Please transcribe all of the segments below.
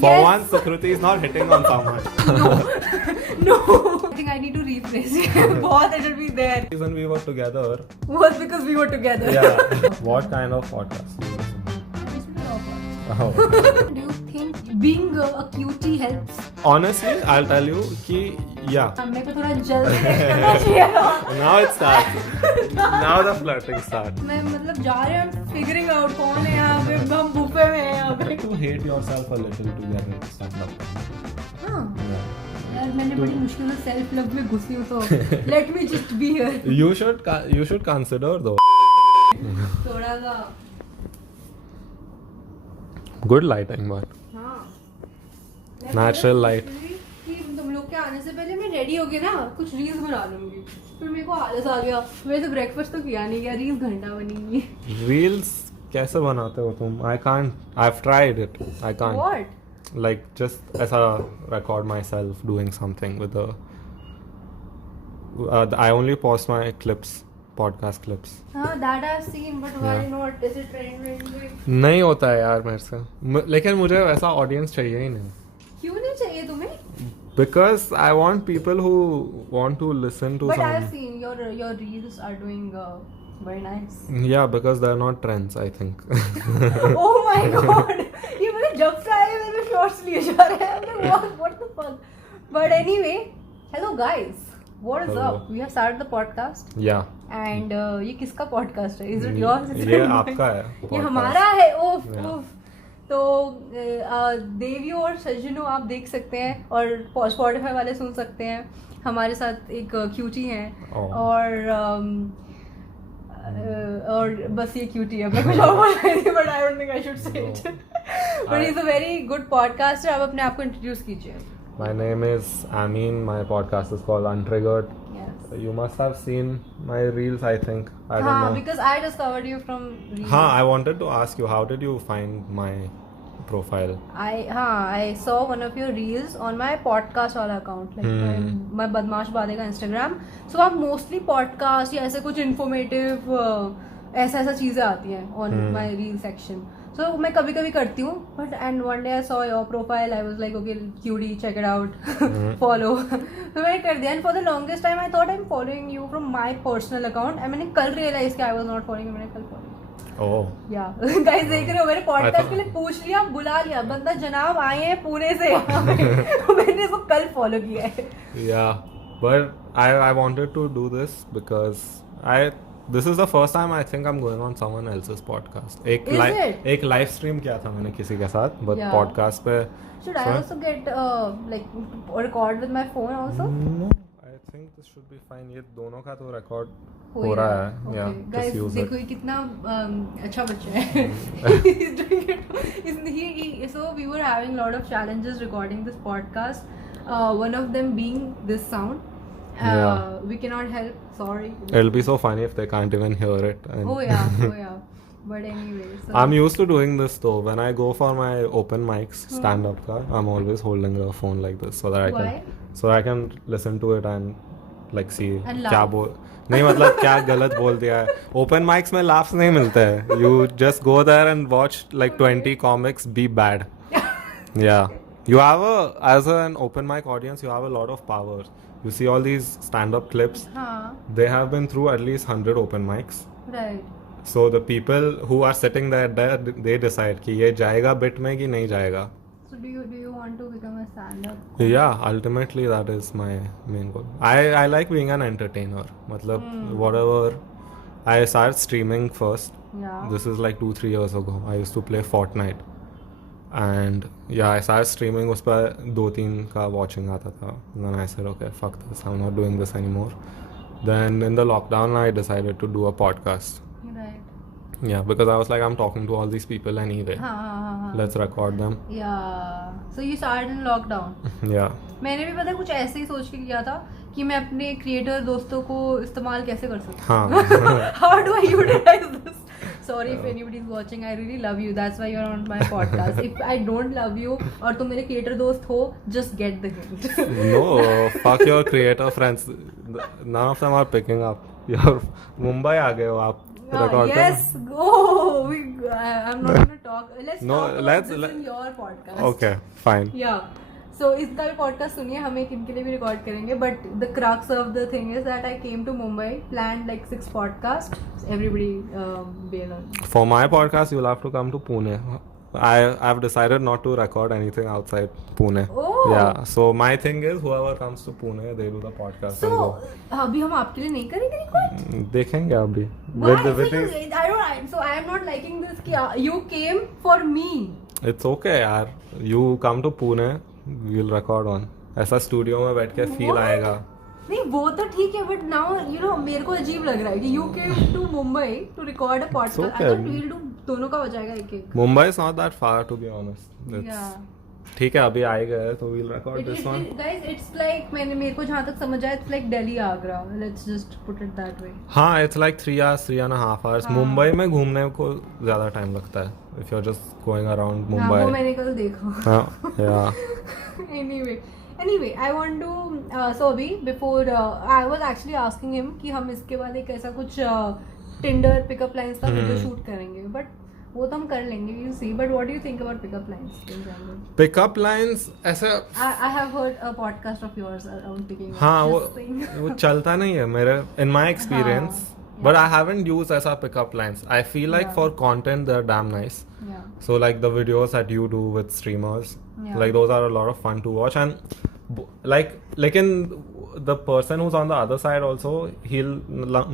For yes. once, Sukriti is not hitting on someone. No. I think I need to rephrase it. बहुत it will be there. The reason we were together. Was because we were together. Yeah. What kind of podcast do you listen to? Oh. Do you think being a cutie helps? Honestly, I'll tell you कि yeah. मेरे को थोड़ा जल्दी करना चाहिए था. Now it starts. Now the flirting starts. मैं मतलब जा रहे हैं figuring out कौन है यहाँ पे, हम बुफे में हैं यहाँ पे. To hate yourself a little to get stand up. हाँ. Yeah. यार मैंने बड़ी मुश्किल से सेल्फ लव में घुसी हूँ तो let me just be here. You should consider though. थोड़ा सा. Good lighting, but हाँ. Natural light. कि तुम लोग के आने से पहले मैं रेडी हो गई ना, कुछ रील्स बना लूंगी. फिर मेरे को आलस आ गया. वैसे ब्रेकफास्ट तो किया नहीं, क्या रील्स घंटा बनेंगी. Reels कैसे बनाते हो तुम? I can't. I've tried it. I can't. What? Like just ऐसा record myself doing something with the. I only post my clips, podcast clips. हाँ, that I've seen, but why Yeah. not? Is it trending? नहीं होता है यार मेरे से. लेकिन मुझे वैसा audience चाहिए ही नहीं. क्यों नहीं चाहिए तुम्हें? Because I want people who want to listen to But I've something. seen your reels are doing very nice. Yeah, because they're not trends, I think. Oh my god! ये मुझे जब से आए मेरे शॉर्ट्स लिए जा रहे हैं. I'm like, what the fuck? But anyway, hello guys. What is Hello. up? We have started the podcast. Yeah. And ये किसका podcast है? Is it yours? Is it ये mine? आपका है. ये podcast. हमारा है. ओफ Yeah. ओफ. तो देवियो और सज्जनों आप देख सकते हैं और स्पॉटिफाई वाले सुन सकते हैं. हमारे साथ एक क्यूटी हैं Oh. और बस ये क्यूटी है. मैं कुछ और बोल रही थी but I don't think I should say it. But is a very good podcaster. आप अपने आप को इंट्रोड्यूस कीजिए. My name is Amin. My podcast is called Untriggered. Yes. You must have seen my reels, I think. I don't हाँ, know. because I discovered you from reels. हाँ, I wanted to ask you, how did you find my profile? I saw one of your reels on my podcast वाला account, like my बदमाश बादे का Instagram. So आप mostly podcast या ऐसे कुछ informative ऐसा चीजें आती हैं on my reel section. So मैं कभी कभी करती हूँ, but and one day I saw your profile, I was like okay cutie, check it out, follow. तो मैंने कर दिया. And for the longest time I thought I'm following you from my personal account. and मैंने कल realize कि I was not following you. मैंने कल follow. Oh. या गाइस देख रहे हो मेरे पॉडकास्ट के लिए पूछ लिया, बुला लिया. बंदा जनाब आए हैं पुणे से यहाँ पे. मैंने इसको कल फॉलो किया है. Yeah. But I wanted to do this because this is the first time I think I'm going on someone else's podcast. Is it? एक live stream किया था मैंने किसी के साथ, but Yeah. podcast पे. Should I also get like record with my phone also? No, I think this should be fine. ये दोनों का तो record हो हो रहा है. Okay. Yeah, Guys, just use देखो it. ये कितना अच्छा बच्चा है. He's doing it. So we were having a lot of challenges recording this podcast. One of them being this sound. Yeah. We cannot help. Sorry. It'll be so funny if they can't even hear it. And Oh yeah. But anyway. So I'm used to doing this though. When I go for my open mics, stand up ka, I'm always holding a phone like this so that I can listen to it and like see And क्या laugh. बोल नहीं मतलब क्या गलत बोल दिया है. Open mics में laughs नहीं मिलते हैं. You just go there and watch like 20 comics be bad. Yeah. You have as an open mic audience, you have a lot of power. You see all these stand-up clips. हाँ. They have been through at least 100 open mics. Right. So the people who are sitting there, they decide कि ये जाएगा bit में कि नहीं जाएगा. So do you want to become a stand-up? Yeah, ultimately that is my main goal. I like being an entertainer. मतलब whatever. I started streaming first. Yeah. This is like 2-3 years ago. I used to play Fortnite. And yeah, I started streaming. उस पर 2-3 का watching आता था. Then I said, okay, fuck this. I'm not doing this anymore. Then in the lockdown, I decided to do a podcast. Right. Yeah, because I was like, I'm talking to all these people anyway. हाँ. Let's record them. Yeah. So you started in lockdown. Yeah. मैंने भी पता है कुछ ऐसे ही सोच के किया था कि मैं अपने क्रिएटर दोस्तों को इस्तेमाल कैसे कर सकता हाँ. हूँ. How do I utilize this? Sorry if anybody is watching. I really love you. That's why you're on my podcast. If I don't love you और तुम मेरे क्रिएटर दोस्त हो, just get the hint. No, fuck your creator friends. None of them are picking up. You're Mumbai आ गए हो आप. record yes, go. I'm not gonna talk. Let's No, talk about let's- this let- in your podcast. Okay, fine. Yeah. So इसका भी podcast सुनिए, हम एक इनके लिए भी record करेंगे. But the crux of the thing is that I came to Mumbai, planned like 6 podcasts. Everybody bail on. For my podcast, you'll have to come to Pune. I've decided not to record anything outside Pune. Oh. Yeah. So my thing is, whoever comes to Pune, they do the podcast. So and go. अभी हम आपके लिए नहीं करेंगे record? देखेंगे अभी. Why? With So these- I am not liking this. कि you came for me. It's okay यार. You come to Pune, we'll record on. ऐसा स्टूडियो में बैठ के फील What? आएगा. नहीं वो तो ठीक है बट नाउ यू नो मेरे को अजीब लग रहा है कि you came to Mumbai to record a podcast I okay. Thought we'll do दोनों का हो जाएगा एक एक Mumbai is not that far to be honest. It's, या ठीक है अभी आए गए तो we'll record this one. Guys it's like मेरे को जहाँ तक समझ आया it's like Delhi Agra let's just put it that way हाँ it's like 3 hours 3.5 hours. हाँ. मुंबई में घूमने को ज़्यादा टाइम लगता है if you're just going around हाँ Mumbai. वो मैंने कल देखा हाँ yeah. anyway I want to so अभी before I was actually asking him कि हम इसके बाद एक ऐसा कुछ Tinder pickup lines का वीडियो शूट करेंगे बट वो तो हम कर लेंगे we'll see but what do you think about pickup lines in general? Pickup lines ऐसे I have heard a podcast of yours around picking up हाँ this thing. वो चलता नहीं है मेरे in my experience. हाँ, But yeah. I haven't used ऐसा pickup lines. I feel like Yeah. for content they're damn nice. Yeah. So like the videos that you do with streamers, Yeah. like those are a lot of fun to watch and like in the person who's on the other side also he'll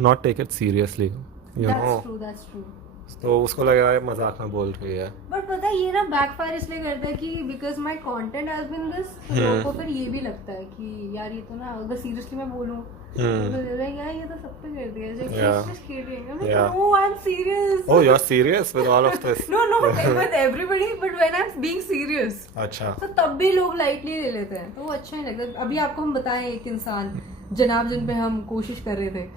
not take it seriously. You That's know. true. That's true. तो उसको लगेगा ये मजाक में बोल रही है. But पता है ये ना बैकफायर इसलिए करता है कि because my content has been this तो लोगों को फिर ये भी लगता है कि यार ये तो ना अगर सीरियसली मैं बोलूँ तो यार ये तो सब पे कर दिया Yeah. just kidding. I'm Yeah. like, no, I'm serious. Oh, you're serious with all of this? No, with everybody, but when I'm being serious. अच्छा. तो तब भी लोग लाइटली ले लेते हैं तो वो अच्छा नहीं लगता. अभी आपको हम बताएं एक इंसान जनाब जिन पे हम कोशिश कर रहे थे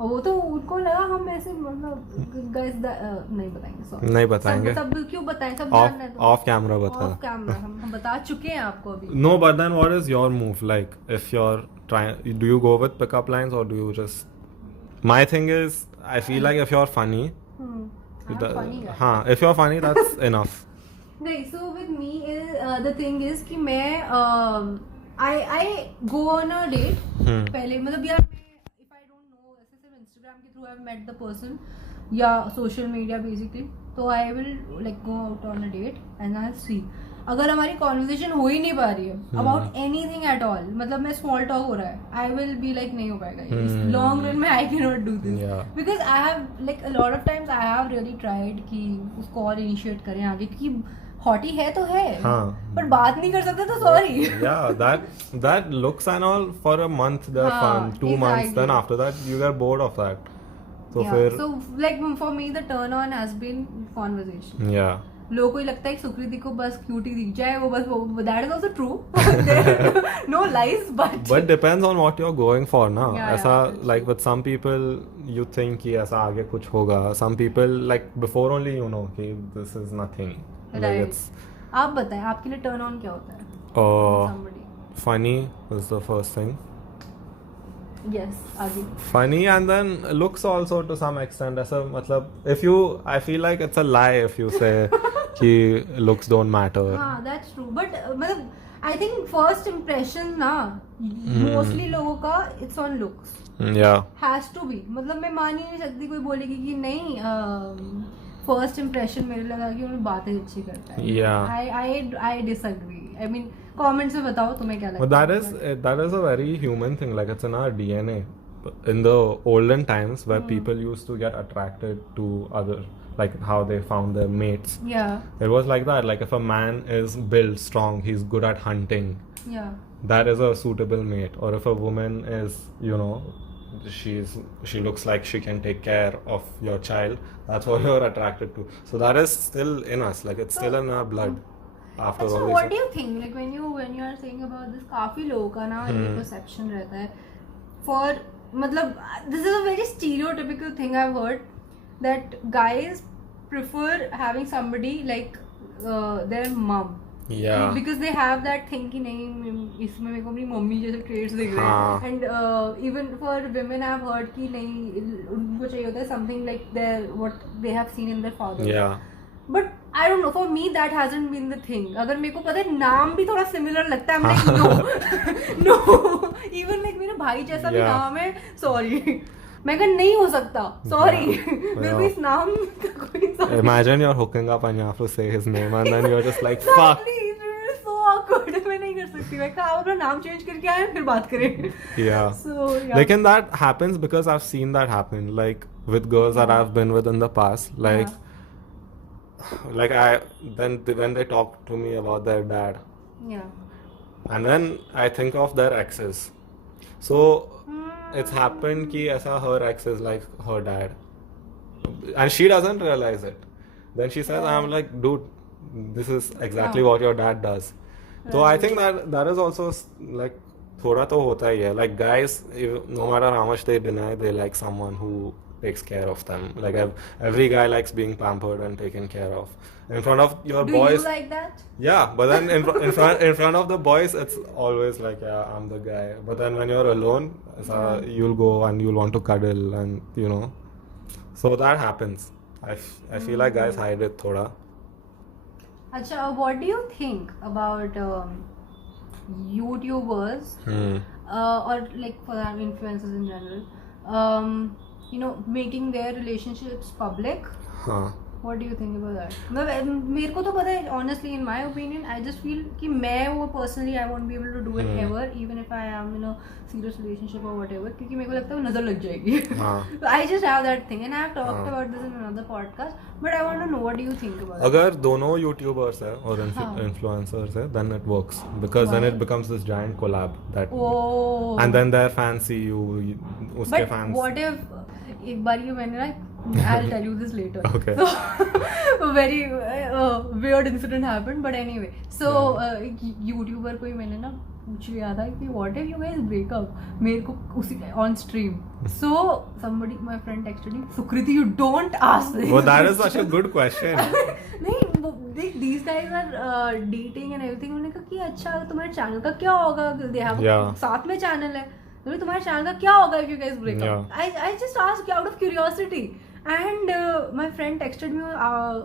और वो तो उनको लगा हम ऐसे मतलब गाइस नहीं बताएंगे sorry. नहीं बताएंगे. सब क्यों बताएं सब जानना है तो Off camera बता. ऑफ कैमरा हम बता चुके हैं आपको अभी. No, but then what is your move? Like, if you're trying, do you go with pickup lines or do you just? My thing is, I feel like if you're funny, I'm funny guy. हाँ, if you're funny, that's enough. नहीं so with me is the thing is कि मैं I go on a date पहले मतलब यार if I don't know ऐसे सिर्फ Instagram के through I've met the person या social media basically तो I will like go out on a date and I'll see अगर हमारी conversation हो ही नहीं पा रही है about anything at all मतलब मैं small talk हो रहा है I will be like नहीं हो पाएगा ये long run में I cannot do this Yeah. because I have like a lot of times I have really tried कि उसको और initiate करें आगे कि हॉटी है तो है हाँ. पर बात नहीं कर सकते तो sorry Yeah, that looks and all for a month they're हाँ, fun. 2 months, exactly. then after that you get bored of that. So फिर so like for me the turn on has been conversation yeah. लोगों को ही लगता है कि सुकृति को बस cutie दिख जाए वो बस वो that is also true no lies But depends on what you're going for ना. Yeah, ऐसा yeah, like with some people you think कि ऐसा आगे कुछ होगा. Some people like before only you know कि this is nothing. Like Right. it's आप बताएं आपके लिए टर्न ऑन क्या होता है somebody funny is the first thing. yes आगे Funny and then looks also to some extent. ऐसा मतलब if you I feel like it's a lie if you say कि looks don't matter. हाँ that's true but मतलब I think first impression ना mostly लोगों का it's on looks Yeah. has to be मतलब मैं मान ही नहीं सकती कोई बोलेगी कि नहीं फर्स्ट इम्प्रेशन मेरे लगा कि उन्हें बातें अच्छी करता है Yeah. I disagree I mean comments में बताओ तुम्हें क्या लगता But that is a very human thing. Like it's in our DNA. In the olden times, where people used to get attracted to other, like how they found their mates. yeah It was like that. Like if a man is built strong, he's good at hunting. yeah That is a suitable mate. Or if a woman is, you know, she looks like she can take care of your child, that's what you're attracted to. So that is still in us. Like it's still in our blood. After अच्छा all what do this. you think like when you are saying about this काफी लोगों का ना ये perception रहता है for मतलब this is a very stereotypical thing I've heard that guys prefer having somebody like their mom Yeah. Because they have that thing कि नहीं इसमें मेरे को अपनी मम्मी जैसे traits दिख रहे हाँ. हैं. And even for women I've heard कि नहीं उनको चाहिए होता है something like their what they have seen in their father. Yeah. But I don't know, for me that hasn't been the thing. अगर मेरे को पता है नाम भी थोड़ा similar लगता है, I'm like no, no. Even like मेरे भाई जैसा भी Yeah. नाम है, sorry. मैं कहा नहीं हो सकता, sorry. मेरे को इस नाम का कोई समझ Imagine you're hooking up and you have to say his name and then you're just like fuck. Exactly, so awkward. मैं नहीं कर सकती. मैं कहा आप अपना नाम चेंज करके आए फिर बात करें. Yeah. So yeah. Like, and that happens because I've seen that happen. Like with girls that I've been with in the past. Like then when they talk to me about their dad, Yeah. and then I think of their exes. So it's happened कि ऐसा her ex is like her dad, and she doesn't realize it. Then she says, I'm like, dude, this is exactly what your dad does. So I think that is also like थोड़ा तो होता ही है. Like guys, no matter how much they deny, they like someone who takes care of them. Like every guy likes being pampered and taken care of. In front of your Do boys. you like that? Yeah, but then in front of the boys, it's always like, yeah, I'm the guy. But then when you're alone, you'll go and you'll want to cuddle and you know. So that happens. I feel like guys hide it thoda. Acha, what do you think about YouTubers or like for that influencers in general, you know, making their relationships public? Huh. What do you think about that? मेरे को तो पता है, honestly, in my opinion, I just feel कि मैं वो personally I won't be able to do it ever, even if I am in a serious relationship or whatever, क्योंकि मेरे को लगता है वो नजर लग जाएगी. So I just have that thing, and I have talked about this in another podcast, but I want to know what do you think about it? अगर दोनों YouTubers है और influencers है, then it works because then it becomes this giant collab that, Oh. and then their fans see you, उसके But fans. what if एक बार ये मैंने ना I'll tell you this later. Okay. So a very weird incident happened, but anyway. So YouTuber को ही मैंने ना पूछ लिया था कि what if you guys break up? मेरे को उसी on stream. So somebody, my friend texted me, Sukriti, you don't ask this. Well, that is such a good question. नहीं, these guys are dating and everything. उन्होंने कहा कि अच्छा तुम्हारे channel का क्या होगा? They have साथ में चैनल है. तो तुम्हारे चैनल का क्या होगा if you guys break up? I just asked out of curiosity. And my friend texted me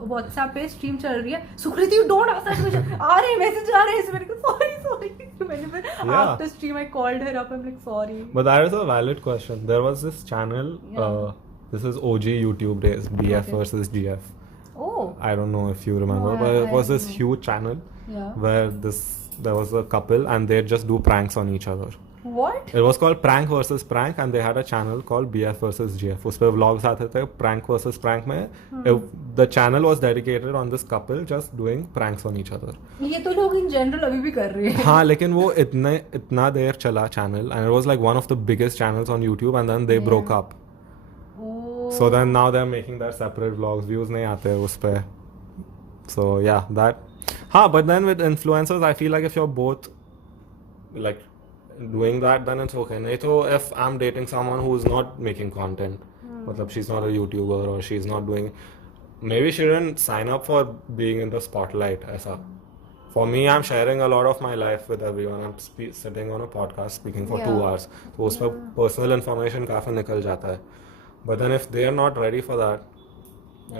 WhatsApp पे stream चल रही है. सुकृति, you don't ask that question. आ रहे message आ रहे हैं. मैंने कहा sorry. मैंने फिर after stream I called her up. I'm like sorry. But that is a valid question. There was this channel. This is OG YouTube days. BF versus GF. Oh. I don't know if you remember, No, but it was I this don't huge channel Yeah. where there was a couple and they'd just do pranks on each other. What? It was called Prank versus Prank, and they had a channel called BF versus GF. उस पे vlogs आते थे prank versus prank में. The channel was dedicated on this couple just doing pranks on each other. ये तो लोग in general अभी भी कर रहे हैं. हाँ, लेकिन वो इतना देर चला channel, and it was like one of the biggest channels on YouTube, and then they broke up. Oh. So then now they're making their separate vlogs. Views नहीं आते उस पे. So yeah, that. हाँ, but then with influencers, I feel like if you're both like doing that, then it's okay. नहीं तो if I'm dating someone who's not making content, मतलब she's not a YouTuber or she's not doing, maybe she didn't sign up for being in the spotlight ऐसा. For me, I'm sharing a lot of my life with everyone. I'm sitting on a podcast speaking for 2 hours. तो उस पर personal information काफी निकल जाता है. But then if they are not ready for that,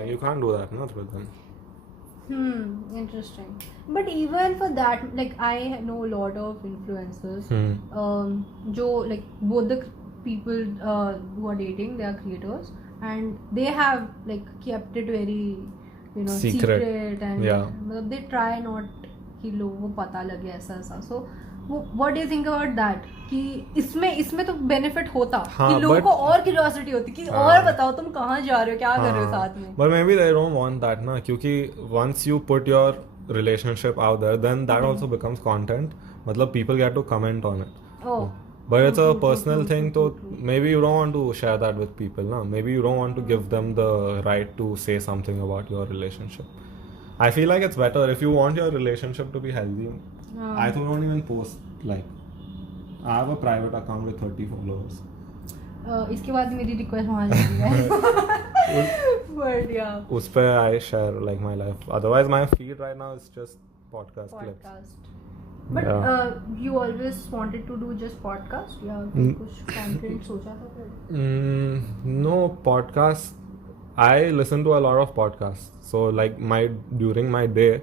you can't do that, not with them. Interesting. But even for that, like I know a lot of influencers. जो like both the people who are dating, they are creators, and they have like kept it very, you know, secret and मतलब they try not कि लोगों को पता लगे ऐसा. So what do you think about that? कि इसमें तो benefit होता कि लोगों को और curiosity होती कि और बताओ तुम कहाँ जा रहे हो, क्या कर रहे हो साथ में. But maybe they don't want that ना, क्योंकि once you put your relationship out there, then that also becomes content. मतलब people get to comment on it. Oh. But it's a personal thing, so maybe you don't want to share that with people, na? Maybe you don't want to give them the right to say something about your relationship. I feel like it's better if you want your relationship to be healthy. I don't even post like. I have a private account with 30 followers. इसके बाद मेरी request वहाँ जाती है. But yeah. उस पे I share like my life. Otherwise, my feed right now is just podcast clips. Podcast. But Yeah. You always wanted to do just podcast या Mm. कुछ content सोचा था फिर? No podcast. I listen to a lot of podcasts. So like during my day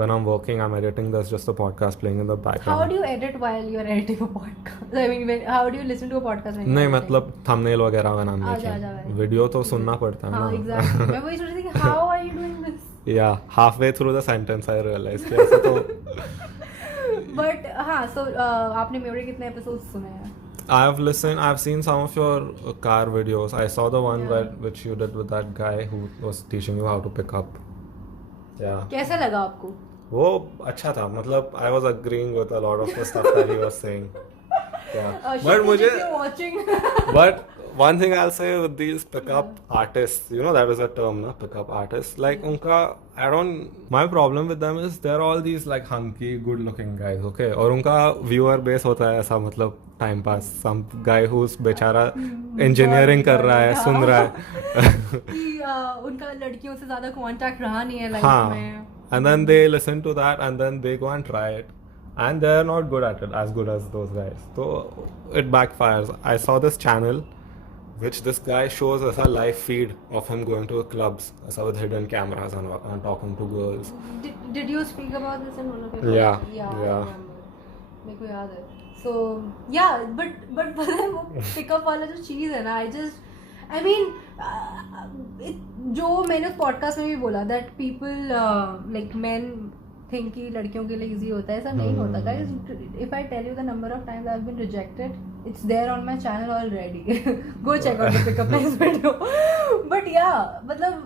when I'm working, I'm editing. There's just a podcast playing in the background. How do you edit while you're editing a podcast? I mean, how do you listen to a podcast when you're नहीं editing? मतलब thumbnail वगैरह when I'm आजा, making. आजा भाई। Video तो सुनना पड़ता है हाँ, ना. exactly. मैं वही सोच रही थी कि how are you doing this? Yeah, halfway through the sentence I realized कि ऐसा तो. But हाँ, so आपने मेरे कितने episodes सुने हैं? I've seen some of your car videos. I saw the one Yeah. which you did with that guy who was teaching you how to pick up. Yeah. कैसा लगा आपको? वो अच्छा था मतलब I was agreeing with a lot of the stuff that he was saying. Yeah. But मुझे If you're watching. But one thing I'll say with these pickup artists, you know that is a term, na? Pickup artists. Like my problem with them is they're all these like hunky, good-looking guys, okay? और उनका viewer base होता है ऐसा मतलब time pass. Some guy who's बेचारा engineering कर रहा है, सुन रहा है. कि उनका लड़कियों से ज़्यादा contact रहा नहीं है life हाँ. में. And then they listen to that and then they go and try it. And they're not good at it, as good as those guys. So it backfires. I saw this channel which this guy shows as a live feed of him going to clubs as with hidden cameras and talking to girls. Did you speak about this in one of your Yeah, yeah. I yeah. remember. मेरे को याद है. So yeah, but पता है वो pickup वाला जो चीज़ है ना, I mean जो मैंने उस podcast में भी बोला that people like men think कि लड़कियों के लिए easy होता है, ऐसा नहीं होता guys. If I tell you the number of times I've been rejected, it's there on my channel already. Go check out the pickup lines video. But yeah, मतलब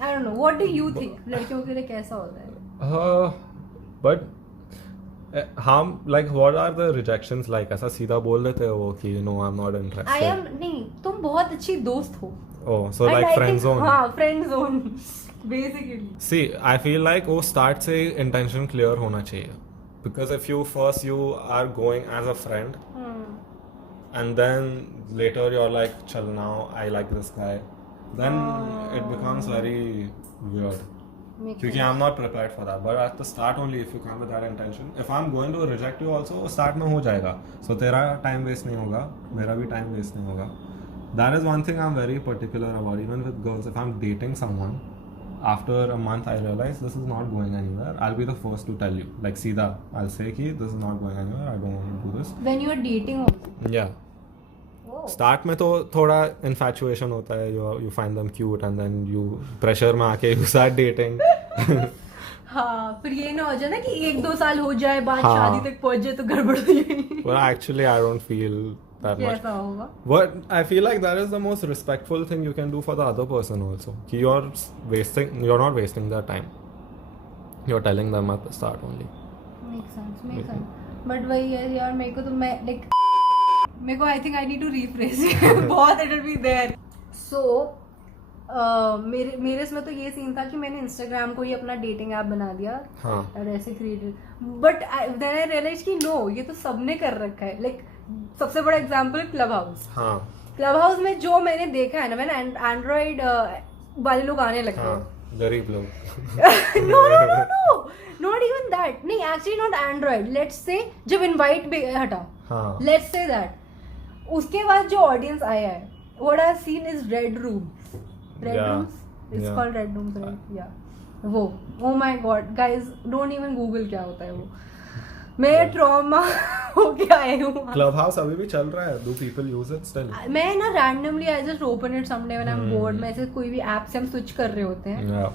I don't know. What do you think लड़कियों के लिए कैसा होता है? But हम like what are the rejections like? ऐसा सीधा बोल देते हैं वो कि no I'm not interested. I am नहीं, तुम बहुत अच्छी दोस्त हो. Oh, so And like I friend think- zone. हाँ, friend zone. Basically. See, I feel like वो start से intention clear होना चाहिए. Because if you are going as a friend and then later you're like, chal now I like this guy, then it becomes very weird. Makes Because I'm not prepared for that. But at the start only, if you come with that intention, if I'm going to reject you also, start में हो जाएगा. So तेरा time waste नहीं होगा, मेरा भी time waste नहीं होगा. That is one thing I'm very particular about. Even with girls, if I'm dating someone, after a month I realize this is not going anywhere, I'll be the first to tell you. Like सीधा, I'll say कि this is not going anywhere, I don't want to do this. When you are dating also. Yeah. Oh. Start में तो थोड़ा infatuation होता है, you find them cute and then you pressure में आके you start dating. हाँ, फिर ये ना हो जाए ना कि 1-2 साल हो जाए बाद हाँ. शादी तक पहुंच जाए तो गड़बड़ हो जाएगी. Well, actually, I don't feel that much. कैसा होगा? But I feel like that is the most respectful thing you can do for the other person also. कि you're not wasting their time. You're telling them at the start only. Makes sense. But वही है यार, मेरे को तो मेरे को I think I need to rephrase बहुत it will be there. So मेरे इसमें तो ये सीन था कि मैंने Instagram को ही अपना डेटिंग ऐप बना दिया. हाँ. और ऐसे created. But then I realized कि no, ये तो सबने कर रखा है. Like सबसे बड़ा एग्जांपल क्लब हाउस. हाँ. क्लब हाउस में जो मैंने देखा है ना, मैंने एंड्रॉइड वाले लोग आने लगते हैं. हाँ. गरीब लोग. no, not even that. नहीं, actually not Android. Let's say जब invite भी हटा. हाँ. Let's say that. उसके बाद जो audience आया है, what I've seen is red rooms. Red Yeah. rooms? It's Yeah. called red rooms, right? Yeah. वो, oh my god, guys, don't even Google क्या होता है वो. मैं ट्रॉमा हो गया आई हूँ. Clubhouse अभी भी चल रहा है. Do people use it still? मैं ना randomly I just open it someday when I'm bored. मैं ऐसे कोई भी ऐप से हम switch कर रहे होते हैं. Yeah.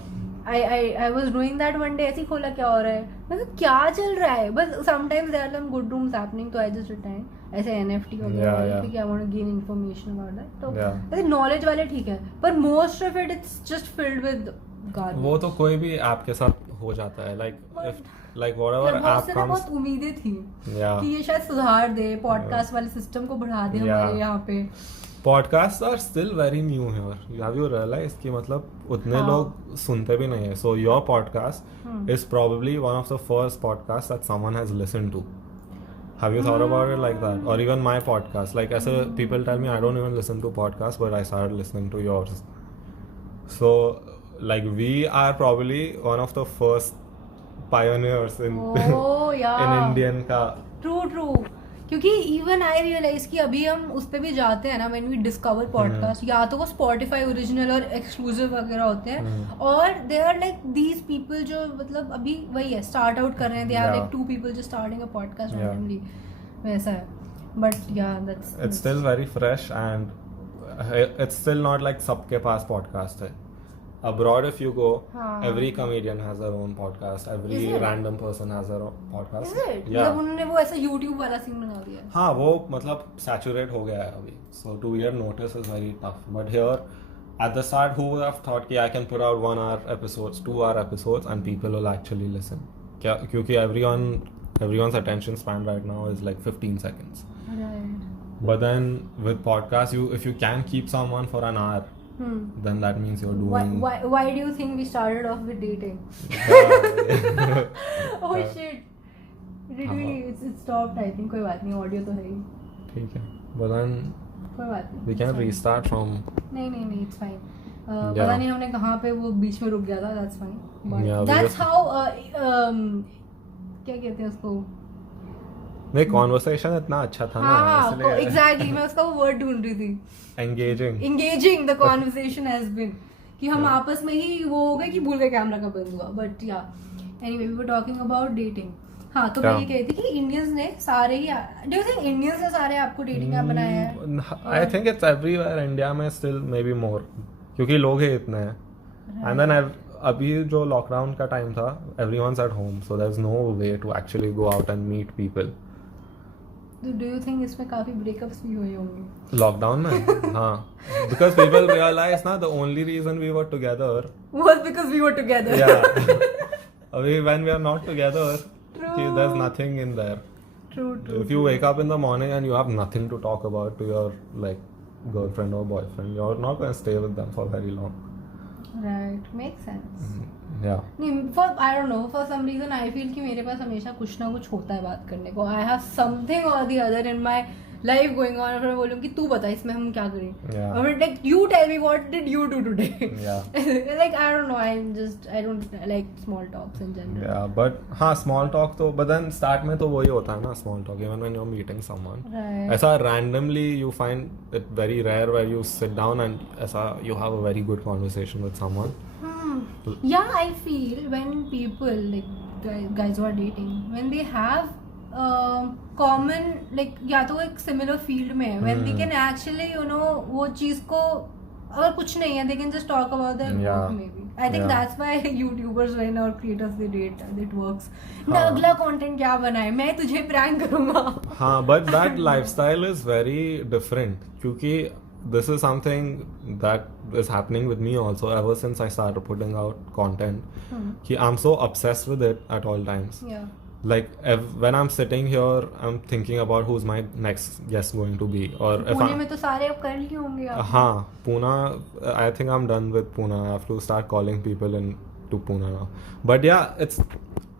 I was doing that one day. ऐसे ही खोला क्या हो रहा है, मैं कहा क्या चल रहा है. बस sometimes there are some good rooms happening, तो I just retain. ऐसे NFT वगैरह, Yeah. I want to gain information about that. तो Yeah. ऐसे knowledge वाले ठीक है, पर most of it it's just filled with garbage. वो तो कोई भी ऐप के साथ हो जाता है. Like whatever मतलब बहुत app से ना comes. बहुत उम्मीदें थी Yeah. कि ये शायद सुधार दे, पॉडकास्ट वाले सिस्टम को बढ़ा दे Yeah. हमारे यहाँ पे. Podcasts are still very new here. Have you realized कि मतलब उतने हाँ. लोग सुनते भी नहीं है. So your podcast is probably one of the first podcasts that someone has listened to. Have you thought about it like that? Or even my podcast. Like ऐसे people tell me I don't even listen to podcasts, but I started listening to yours. So like we are probably one of the first pioneers in Oh, yeah. in Indian का. True क्योंकि even I realise कि अभी हम उस पे भी जाते हैं ना व्हेन वी डिस्कवर पॉडकास्ट, या तो वो स्पॉटिफाई ओरिजिनल और एक्सक्लूसिव वगैरह होते हैं, और they are like these people जो मतलब अभी वही है, स्टार्ट आउट कर रहे हैं, they are like 2 people just starting a podcast randomly, वैसा है. बट या that's It's still very fresh and it's still not like सबके पास podcast है. Abroad if you go, हाँ. every comedian has their own podcast. Every Is it? random person has their own podcast. Is it? Yeah. मतलब उन्होंने वो ऐसा YouTube वाला scene बना दिया है. हाँ, वो मतलब सैचुरेट हो गया है अभी. So to get notice is very tough. But here, at the start, who would have thought कि I can put out 1 hour episodes, 2 hour episodes, and people will actually listen? क्या? क्योंकि everyone's attention span right now is like 15 seconds. Right. But then with podcasts, if you can keep someone for an hour, then that means you're doing. Why do you think we started off with dating? Oh shit. Did we? It stopped. I think कोई बात नहीं, audio तो है ही. ठीक है. But then कोई बात नहीं. we can restart from. नहीं, it's fine. पता नहीं हमने कहाँ पे वो बीच में रुक गया था. That's fine. But Yeah, that's how क्या कहते हैं उसको? नहीं, कॉन्वर्सेशन इतना अच्छा था ना, हाँ, इसलिए एग्जैक्टली मैं उसका वो वर्ड ढूंढ रही थी. Engaging the conversation has been, कि हम आपस में ही वो हो गए कि भूल गए कैमरा का बंद हुआ. But yeah anyway we were talking about dating. हाँ, तो मैं ये कह रही थी कि इंडियंस ने सारे ही, डू यू थिंक इंडियंस ने सारे आपको डेटिंग ऐप बनाया है? I think it's everywhere. India में स्टिल मे बी मोर, क्योंकि लोग ही इतने हैं. एंड देन अभी जो लॉकडाउन का टाइम था, everyone's at home, so there is no way to actually go out and meet people. Do you think इसमें काफी ब्रेकअप्स भी हुए होंगे लॉकडाउन में? हाँ, बिकॉज पीपल रियलाइज ना the only reason we were together was because we were together. अभी when we are not together, there is nothing in there. True. If you wake up in the morning and you have nothing to talk about to your like girlfriend or boyfriend, you're not going to stay with them for very long. Right, makes sense. Yeah. नहीं, for I don't know, for some reason I feel कि मेरे पास हमेशा कुछ ना कुछ होता है बात करने को. आई हैव समथिंग और the other in my life going on. और मैं बोलूँ कि तू बता इसमें हम क्या करें. Yeah. और like you tell me what did you do today. Yeah. Like I don't know, I don't like small talks in general. Yeah, but हाँ, small talk तो, but then start में तो वही होता है ना, small talk, even when you're meeting someone. Right. ऐसा randomly you find it very rare where you sit down and ऐसा you have a very good conversation with someone. Yeah, I feel when people like guys who are dating, when they have common like या तो एक similar field में, when they can actually वो चीज को, अगर कुछ नहीं है, they can just talk about their work maybe. I think that's why YouTubers when or creators they date, it works. ना अगला content क्या बनाए, मैं तुझे prank करूँगा. हाँ, but that lifestyle is very different, क्योंकि this is something that is happening with me also ever since I started putting out content. कि I'm so obsessed with it at all times. Yeah. Like when I'm sitting here, I'm thinking about who's my next guest going to be. Or if Pune में तो सारे अब कर लिए होंगे आप. हाँ, Pune, I think I'm done with Pune. I have to start calling people in to Pune now. But yeah,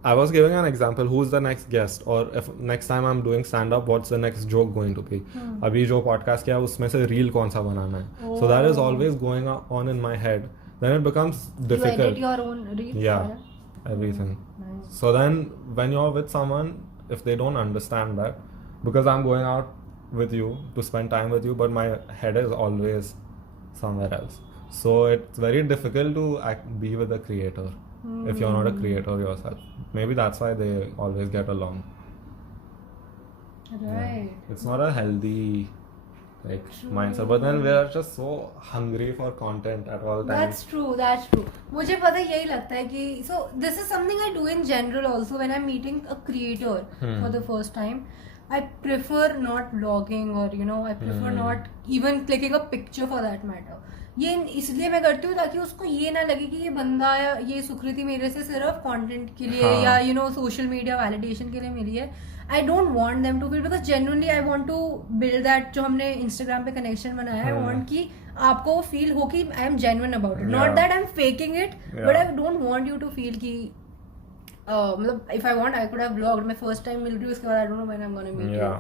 I was giving an example, who's the next guest, or if next time I'm doing stand up, what's the next joke going to be. अभी जो podcast किया उसमें से reel कौन सा बनाना है. So that is always going on in my head. Then it becomes difficult. You edit your own reels? Yeah, everything. Nice. So then when you're with someone, if they don't understand that, because I'm going out with you to spend time with you, but my head is always somewhere else. So it's very difficult to be with a creator if you're not a creator yourself. Maybe that's why they always get along. Right. Yeah. It's not a healthy mindset, but then we are just so hungry for content at all times. That's true. मुझे पता यही लगता है कि so this is something I do in general also when I'm meeting a creator for the first time. I prefer not vlogging or I prefer not even clicking a picture for that matter. ये इसलिए मैं करती हूँ ताकि उसको ये ना लगे कि ये बंदा या ये सुकृति मेरे से सिर्फ कंटेंट के लिए या सोशल मीडिया वैलिडेशन के लिए मिली है. I don't want them to feel, because genuinely I want to build that जो हमने इंस्टाग्राम पे कनेक्शन बनाया है. आई वांट कि आपको वो फील हो कि I am genuine about it, not that I am faking it, but I don't want you to feel कि मतलब if I want I could have vlogged. मैं फर्स्ट टाइम मिल रही हूँ, उसके बाद I don't know when I am gonna meet you.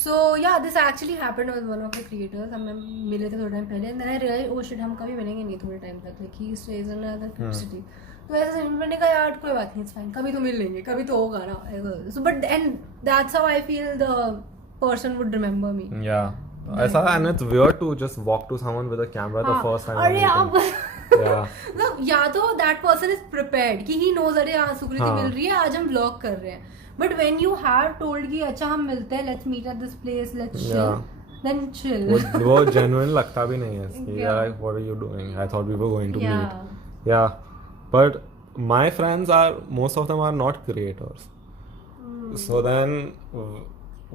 So yeah, this actually happened with one of the creators. हम मिले थे थोड़ा टाइम पहले, and then I realized oh shit हम कभी मिलेंगे नहीं थोड़े टाइम तक. Like he stays in another city. तो ऐसे मैंने कहा यार कोई बात नहीं, इट्स फाइन, कभी तो मिल लेंगे, कभी तो होगा ना. So but and that's how I feel the person would remember me. Yeah. ऐसा, and it's weird to just walk to someone with a camera the first time. अरे आप Yeah. मतलब या तो that person is prepared कि he knows अरे हाँ सुकृति हाँ. मिल रही है, आज हम vlog कर रहे हैं. But when you have told कि अच्छा हम मिलते हैं, let's meet at this place, let's chill, Yeah. then chill. वो genuine लगता भी नहीं है. कि Yeah. like, what are you doing? I thought we were going to Yeah. meet. Yeah. But my friends are, most of them are not creators. So then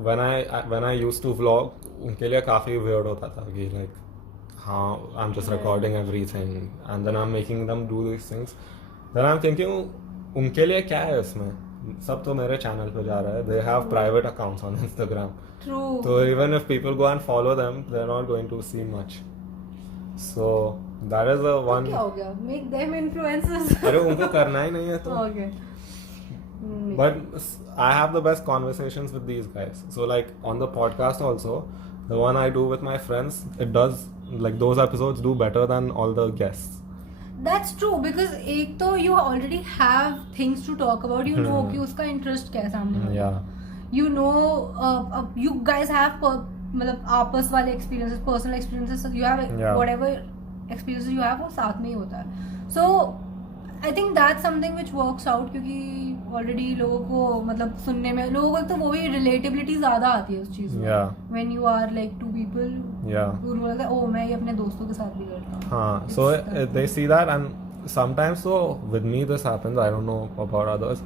when I used to vlog, उनके लिए काफी weird होता था कि like हाँ, I'm just recording everything and then I'm making them do these things. Then I'm thinking उनके लिए क्या है इसमें? सब तो मेरे चैनल पे जा रहा है. They have private accounts on Instagram. True. So even if people go and follow them, they're not going to see much. So that is the one. क्या हो गया? Make them influencers. अरे उनको करना ही नहीं है तो. Okay. But I have the best conversations with these guys. So like on the podcast also, the one I do with my friends, it does, like those episodes do better than all the guests. That's true because एक तो you already have things to talk about. You know कि उसका interest क्या है सामने वाले. Yeah. You know, you guys have मतलब आपस वाले experiences, personal experiences. So you have Yeah. whatever experiences you have वो साथ में ही होता है. So I think that's something which works out क्योंकि already लोगों को मतलब सुनने में लोगों को तो वो भी relatability ज़्यादा आती है उस चीज़ में. Yeah. When you are like two people. Yeah. who बोलते हैं oh मैं ये अपने दोस्तों के साथ भी करता हूँ. हाँ. So they see that, and sometimes so with me this happens. I don't know about others.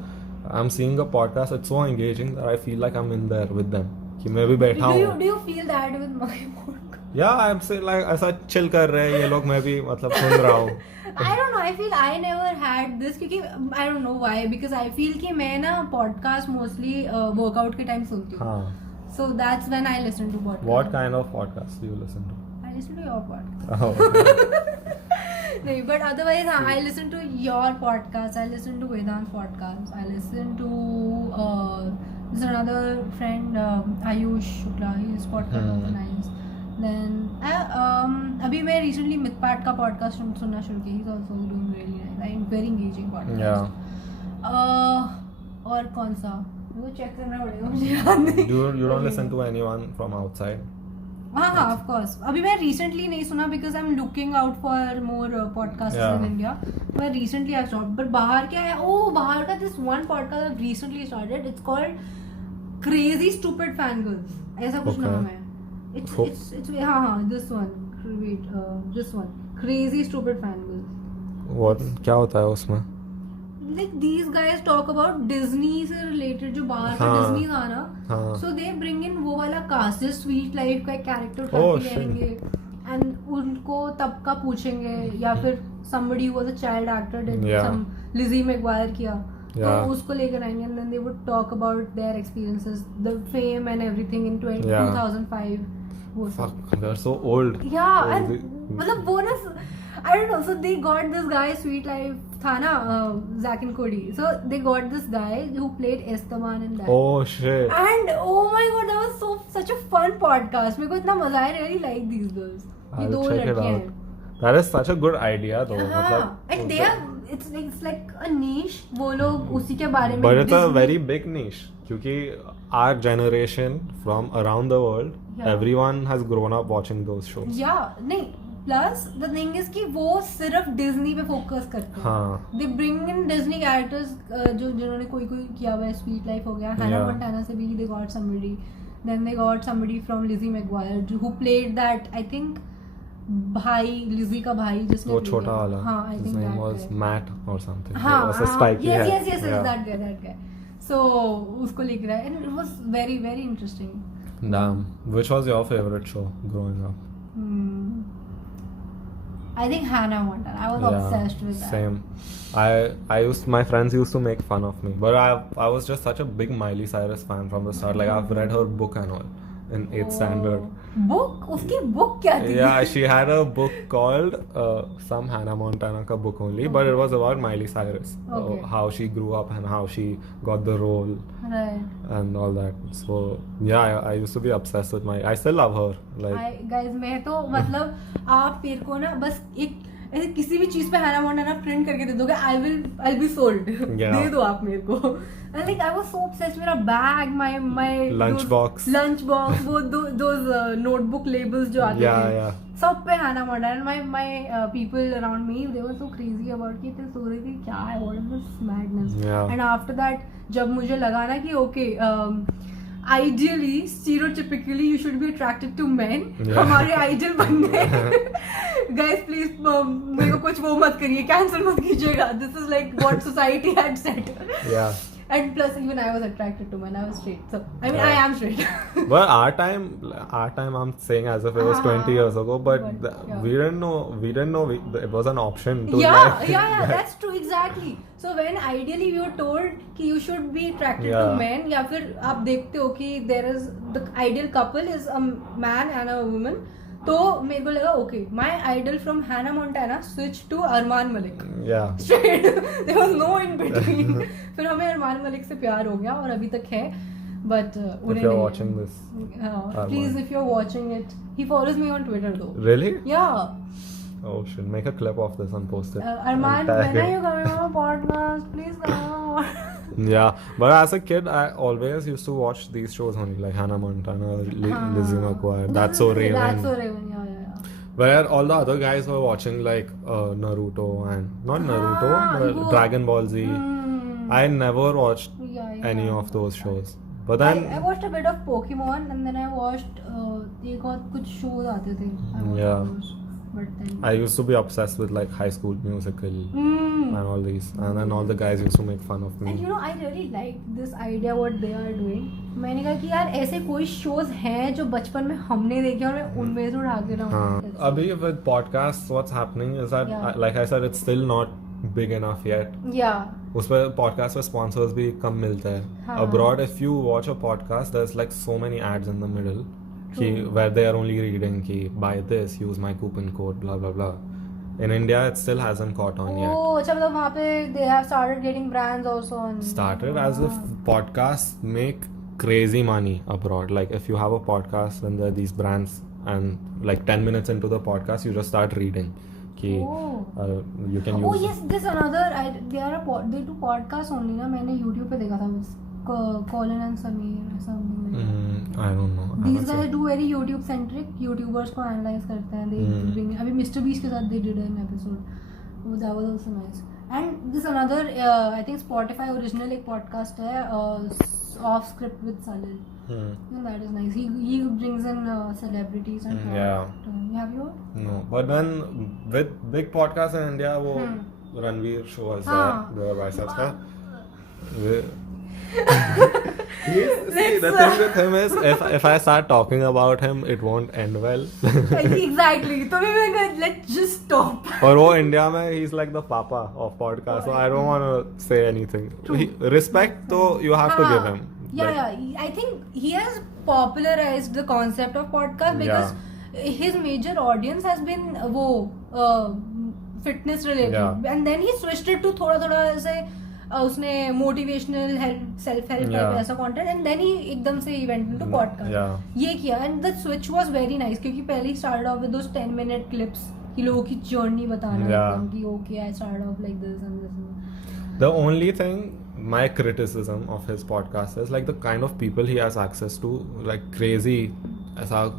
I'm seeing a podcast. It's so engaging that I feel like I'm in there with them. कि मैं भी बैठा हूँ. Do you feel that with my podcast? Yeah, I'm saying like ऐसा chill कर रहे हैं ये लोग, मैं भी मतलब सुन रहा हूँ. I don't know. I feel I never had this क्योंकि I don't know why because I feel कि मैं ना podcast mostly workout के time सुनती हूँ. हाँ. So that's when I listen to podcast. What kind of podcast do you listen to? I listen to your podcast. Oh, okay. नहीं, but otherwise I listen to your podcast. I listen to Vedant podcast. I listen to there's another friend Ayush Shukla. His podcast is also nice. Then अभी मैं recently Mythpad का podcast सुनना शुरू किया. He's also doing really nice. Very engaging podcast. Yeah. और कौन सा? वो चेक करना पड़ेगा मुझे याद नहीं. You don't listen to anyone from outside? हाँ of course. अभी मैं recently नहीं सुना because I'm looking out for more podcasts in India. मैं recently I've started. But बाहर क्या है? Oh बाहर का this one podcast I've recently started. It's called Crazy Stupid Fangirls. ऐसा कुछ नाम है. It's हाँ this one. Wait, this one. Crazy Stupid Fangirls. What? क्या होता है उसमें? Like these guys talk about Disney से related जो बाहर का Disney था ना. हाँ. So they bring in वो वाला cast, just Sweet Life का एक character उठा के लाएंगे. And उनको तब का पूछेंगे या फिर somebody who was a child actor did some Lizzie McGuire किया. तो उसको लेकर आएंगे and then they would talk about their experiences, the fame and everything in 2005. Fuck, they're so old. Yeah, and मतलब वो ना I don't know. So they got this guy, Sweet Life था ना, Zack and Cody. So they got this guy who played Esteban in that. Oh shit. And oh my god, that was such a fun podcast. मेरे को इतना मजा आया. I really like these girls. ये दो लड़कियाँ हैं. That is such a good idea though. हाँ. And they have it's like a niche. वो लोग उसी के बारे में. But it's a very big niche. क्योंकि our generation from around the world, everyone has grown up watching those shows. Yeah, नहीं. Plus the thing is कि वो सिर्फ डिज्नी पे फोकस करते हैं. हाँ. They bring in Disney characters जो जिन्होंने कोई किया हुआ है. Sweet Life हो गया. Hannah Montana से भी they got somebody. Then they got somebody from Lizzie McGuire who played that I think भाई Lizzie का भाई जिसने वो छोटा वाला. हाँ I think his name that was guy. Matt or something. हाँ yes Yeah. that guy. So उसको लिख रहा है and it was very very interesting. Damn. Which was your favorite show growing up? I think Hannah Montana. I was obsessed with that. Same. My friends used to make fun of me, but I was just such a big Miley Cyrus fan from the start. Like I've read her book and all in 8th standard. Book? उसकी book क्या थी? Yeah, she had a book called some Hannah Montana का book only, but it was about Miley Cyrus. How she grew up and how she got the role. Right. And all that. So yeah, I used to be obsessed with I still love her. Like guys, मैं तो मतलब आप मेरे को ना बस एक ऐसे किसी भी चीज पे हैना मोंटाना प्रिंट करके दे दोगे, I'll be sold. Yeah. दे दो आप मेरे को. And like I was so obsessed. मेरा bag, my Lunchbox. lunchbox, वो those notebook labels जो आते Yeah, थे. yeah. सब पे Hannah Montana. And my people around me, they were so crazy about कि सो रही थी क्या है, what is this madness. Yeah. And after that जब मुझे लगा ना कि okay, ideally, stereotypically, you should be attracted to men. Yeah. हमारे ideal बन गए. Guys, please मेरे को कुछ वो मत करिए, cancel मत कीजिएगा. This is like what society had said. Yeah. And plus, even I was attracted to men. I was straight. So I mean, I am straight. But our time, I'm saying as if it was 20 years ago, but yeah. we didn't know it was an option to Yeah, that's true, exactly. So when ideally you were told कि you should be attracted to Yeah. men, या फिर आप देखते हो कि there is the ideal couple is a man and a woman, तो मेरे को लगा okay, my idol from Hannah Montana switched to Arman Malik. Yeah. Straight. There was no in between. फिर हमें अरमान मलिक से प्यार हो गया और अभी तक है. But If you're watching this, please, if you're watching it, he follows me on Twitter though. really? Yeah. Oh, should make a clip of this and post it. Arman, And tag when are him. you coming on a podcast? Please come. Yeah, but as a kid, I always used to watch these shows only, like Hannah Montana, Lizzie McGuire, That's So Raven. That's So Raven, yeah. Where all the other guys were watching like Naruto and not Naruto, but वो- Dragon Ball Z. I never watched Yeah. any of those shows. But then, I watched a bit of Pokemon and then I watched एक और कुछ shows आते थे. I watched Yeah. those. But then. I used to be obsessed with like High School Musical and all these, and then all the guys used to make fun of And me. you know, I really like this idea what they are doing. मैंने कहा कि यार ऐसे कोई shows हैं जो बचपन में हमने देखे और मैं उनमें से उठा के हाँ. ना. Abhi with podcasts, what's happening is that, Yeah. like I said, it's still not big enough yet. Yeah. उस पर podcast पे sponsors भी कम मिलते हैं. हाँ. Abroad, if you watch a podcast, there's like so many ads in the middle. कि where they are only reading कि buy this, use my coupon code, blah blah blah. In India, it still hasn't caught on yet. Oh, अच्छा मतलब वहाँ पे they have started getting brands also on. Started as if podcasts make crazy money abroad. Like if you have a podcast, then there are these brands, and like 10 minutes into the podcast, you just start reading. Ki, Oh. You can Oh use. yes, this another. They do podcast only ना. मैंने YouTube पे देखा था बस. Colin and Sameer something like that. I don't know. I These haven't guys seen. do very YouTube centric. YouTubers को analyze करते हैं. They bring. अभी Mr Beast के साथ they did an episode. Oh, that was also nice. And this another. I think Spotify original एक podcast है. Off script with Salil. And that is nice. He brings in celebrities and. Yeah. Have you heard? No, but then with big podcasts in India, वो Ranveer show is there. हाँ. The biceps का. The thing with him is, if I start talking about him, it won't end well. Exactly. तो मैं कहा, let's just stop. और वो India में he's like the papa of podcast, so I don't want to say anything. Respect तो you have to give him. Yeah. I think he has popularized the concept of podcast because his major audience has been वो fitness related, and then he switched it to थोड़ा ऐसे उसने motivational self help type ऐसा content, and then he एकदम से he went into podcast. ये किया, and the switch was very nice क्योंकि पहले he started off with those 10-minute clips कि लोगों की journey बताना एकदम कि okay I started off like this and this. The only thing, my criticism of his podcast is like the kind of people he has access to, like crazy,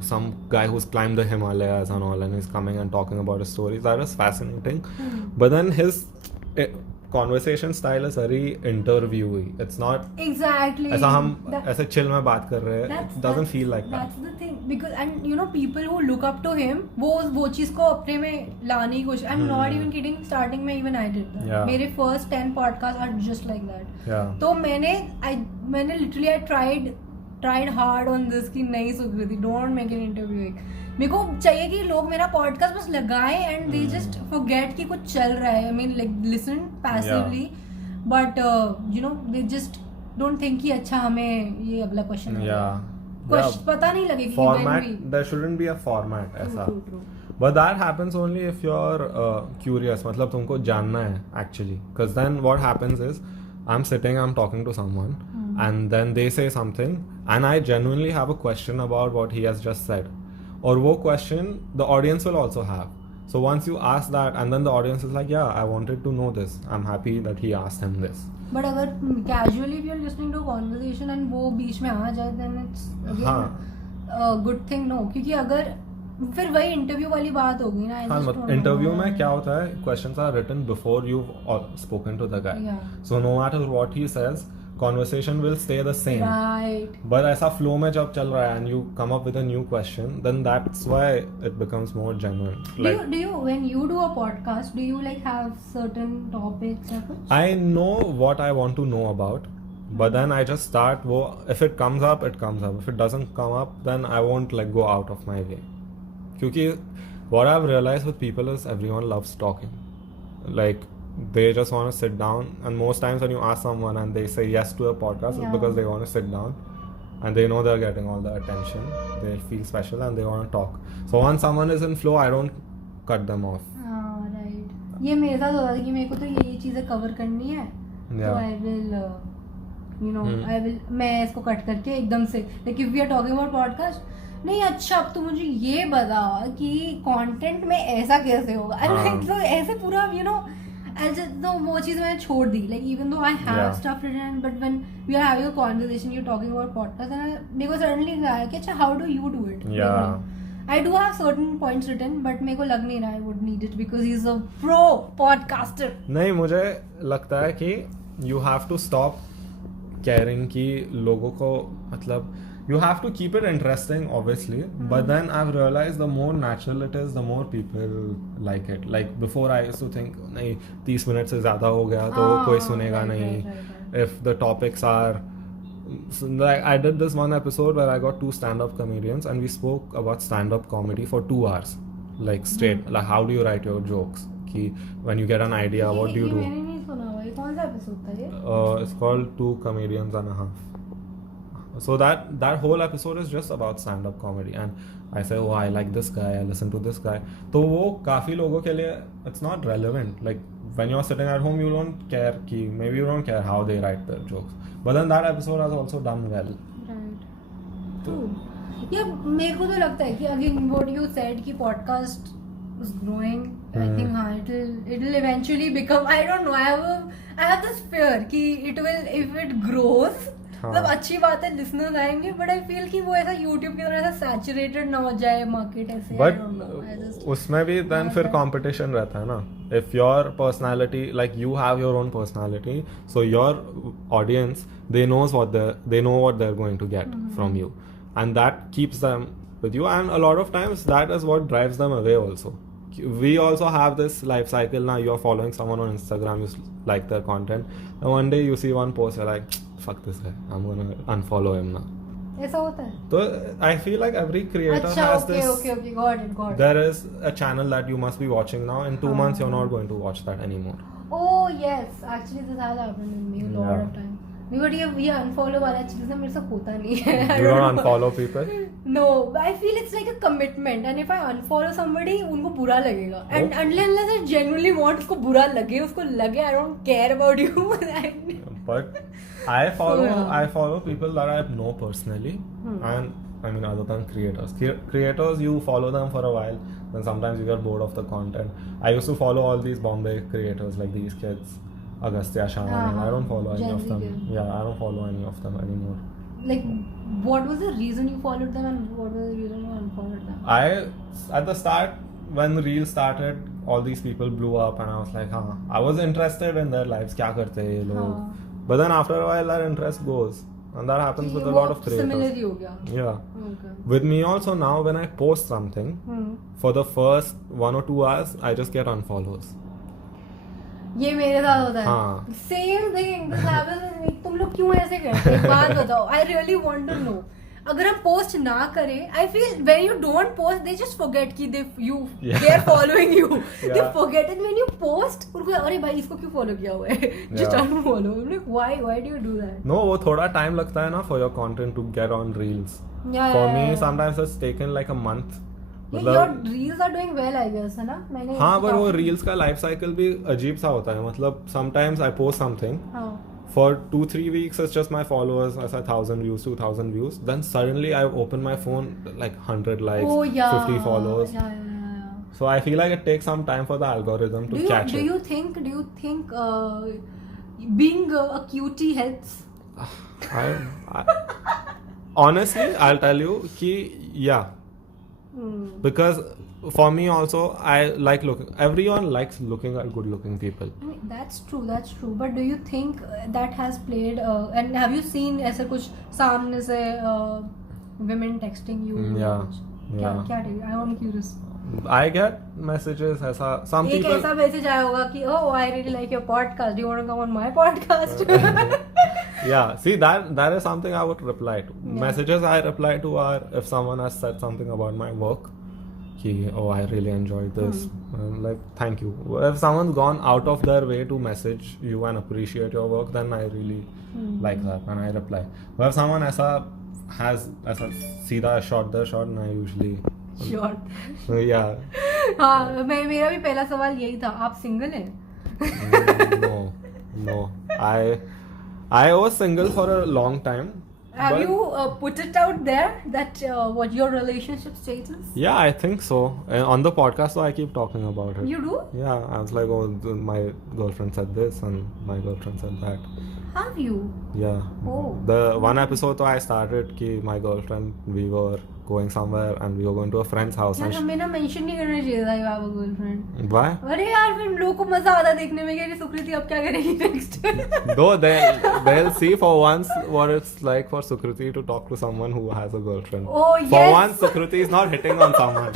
some guy who's climbed the Himalayas and all, and he's coming and talking about his stories. That is fascinating. But then his conversation style is very interviewee. It's not exactly ऐसा हम ऐसे chill में बात कर रहे हैं. It doesn't feel like that. That's the thing, because and you know people who look up to him वो चीज को अपने में लाने की कोशिश. I'm not even kidding. Starting में even I did that. Yeah. मेरे first 10 podcasts are just like that. Yeah. तो मैंने literally I tried hard on this कि नहीं सुकृति, don't make an interview. मेरे को चाहिए कि लोग मेरा पॉडकास्ट बस लगाएं and they just forget कि कुछ चल रहा है. I mean like listen passively, but you know they just don't think कि अच्छा हमें ये अगला क्वेश्चन है. पता नहीं लगेगा format. There shouldn't be a format ऐसा. But that happens only if you're curious. मतलब तुमको जानना है actually. Because then what happens is I'm talking to someone and then they say something and I genuinely have a question about what he has just said. Or वो question the audience will also have. So once you ask that, and then the audience is like, yeah, I wanted to know this. I'm happy that he asked him this. But अगर casually if you're listening to a conversation and वो बीच में आ जाए then it's again a good thing no, क्योंकि अगर फिर वही interview वाली बात होगी ना. हाँ, मतलब इंटरव्यू में क्या होता है, questions are written before you spoken to the guy, so no matter what he says, conversation will stay the same. Right. But ऐसा flow में जब चल रहा है and you come up with a new question, then that's why it becomes more genuine. Like, do you when you do a podcast, do you like have certain topics? I know what I want to know about, but then I just start. If it comes up, it comes up. If it doesn't come up, then I won't like go out of my way. Because what I've realized with people is everyone loves talking. Like, they just want to sit down, and most times when you ask someone and they say yes to a podcast, it's because they want to sit down and they know they're getting all the attention, they feel special and they want to talk. So once someone is in flow, I don't cut them off. Right. ये मेरे साथ होता है कि मेरे को तो ये चीजें कवर करनी है, तो I will I will मैं इसको कट करके एकदम से like if we are talking about podcast, नहीं अच्छा अब तो मुझे ये बता कि कंटेंट में ऐसा कैसे होगा, तो ऐसे पूरा वो चीज मैंने छोड़ दी. Like even though I have stuff written, but when we are having a conversation, you're talking about podcast, and मेरे को suddenly आया कि अच्छा how do you do it? Yeah. I do have certain points written, but मेरे को लग नहीं रहा I would need it because he's a pro podcaster. नहीं, मुझे लगता है कि you have to stop caring कि लोगों को मतलब you have to keep it interesting obviously, but then I've realized the more natural it is, the more people like it. Like before I used to think नहीं 30 minute से ज़्यादा हो गया तो कोई सुनेगा नहीं. If the topics are like, I did this one episode where I got 2 stand-up comedians and we spoke about stand-up comedy for 2 hours, like straight, like how do you write your jokes, कि when you get an idea what do you do. मैंने नहीं सुना हुआ, ये कौन सा episode था ये? It's called 2 Comedians and a Half. So that whole episode is just about stand-up comedy, and I say, oh, I like this guy, I listen to this guy. तो वो काफी लोगों के लिए it's not relevant. Like when you're sitting at home, you don't care कि maybe you don't care how they write their jokes. But then that episode has also done well. Right. तो yeah, मेरे को तो लगता है कि again what you said कि podcast is growing. I think हाँ it will eventually become, I don't know, I have this fear कि it will, if it grows, मतलब अच्छी बात है listeners आएंगे, but I feel कि वो ऐसा YouTube की तरह ऐसा saturated ना हो जाए market ऐसे. But I don't know. उसमें भी then फिर competition रहता है ना. If your personality, like you have your own personality, so your audience, they know what they're going to get from you, and that keeps them with you. And a lot of times that is what drives them away also. We also have this life cycle now. You're following someone on Instagram, you like their content, and one day you see one post, you're like, fuck this guy, I'm gonna unfollow him now. ऐसा होता है. So I feel like every creator has this. Okay, got it. There is a channel that you must be watching now. In 2 months, you're not going to watch that anymore. Oh yes, actually this has happened with me a lot of time. But ये unfollow वाला चीज़ ना मेरे से होता नहीं है. You don't unfollow people? No, I feel it's like a commitment, and if I unfollow somebody, उनको बुरा लगेगा. And unless I genuinely want उसको बुरा लगे, उसको लगे, I don't care about you. But I follow people that I know personally, and I mean other than creators. Creators, you follow them for a while, then sometimes you get bored of the content. I used to follow all these Bombay creators like these kids. Agastya Shanani. I don't follow any of them. Yeah, I don't follow any of them anymore. Like, what was the reason you followed them, and what was the reason you unfollowed them? At the start, when Reels started, all these people blew up, and I was like, I was interested in their lives. Kya karte hai ye log? But then after a while, that interest goes, and that happens with a lot of creators. Similarly ho gaya. Yeah. Okay. With me also now, when I post something, for the first 1 or 2 hours, I just get unfollows. ये मेरे साथ होता है. Same thing. This happens with me. तुम लोग क्यों ऐसे करते हो? बात बताओ. I really want to know. अगर हम पोस्ट ना करें, I feel when you don't post, they just forget कि they are following you. They forget it when you post. उनको अरे भाई इसको क्यों follow किया हुआ है? Just unfollow. I'm like, why do you do that? No, वो थोड़ा time लगता है ना for your content to get on Reels. For me, sometimes it's taken like a month. your reels are doing well, I guess, है ना? मैंने हाँ, पर वो reels का life cycle भी अजीब सा होता है. मतलब sometimes I post something. For 2-3 weeks, it's just my followers, I said 1,000 views, 2,000 views. Then suddenly I open my phone, like 100 likes, 50 followers. So I feel like it takes some time for the algorithm to catch do it. you think being a cutie helps? I honestly, I'll tell you ki yeah, because for me also, I like looking. Everyone likes looking at good-looking people. I mean, that's true. But do you think that has played? And have you seen ऐसा कुछ सामने से women texting you? Yeah, क्या yeah. क्या I'm curious. I get messages ऐसा. Some एक people. ऐसा message आया होगा कि oh I really like your podcast. Do you want to come on my podcast? Yeah, see that is something I would reply to. Yeah. Messages I reply to are if someone has said something about my work. Ki, oh, I really enjoyed this. I'm like, thank you. If someone's gone out of their way to message you and appreciate your work, then I really like that and I reply. But if someone has सीधा shot the shot, and I usually Sure. yeah. हाँ मेरा भी पहला सवाल यही था. आप single हैं? No. I was single for a long time. Have but- you put it out there that what your relationship status? Yeah, I think so. On the podcast, so I keep talking about it. You do? Yeah, I was like, oh, my girlfriend said this and my girlfriend said that. Have you? Yeah. Oh. The one episode I started कि my girlfriend, we were going somewhere and we were going to a friend's house. यार And हमें ना mention नहीं करना चाहिए था you have a girlfriend. why? अरे यार फिर लोगों को मजा आता देखने में कि सुकृति अब क्या करेगी next. Though they'll see for once what it's like for Sukriti to talk to someone who has a girlfriend. Oh, For yes. once, Sukriti is not hitting on someone.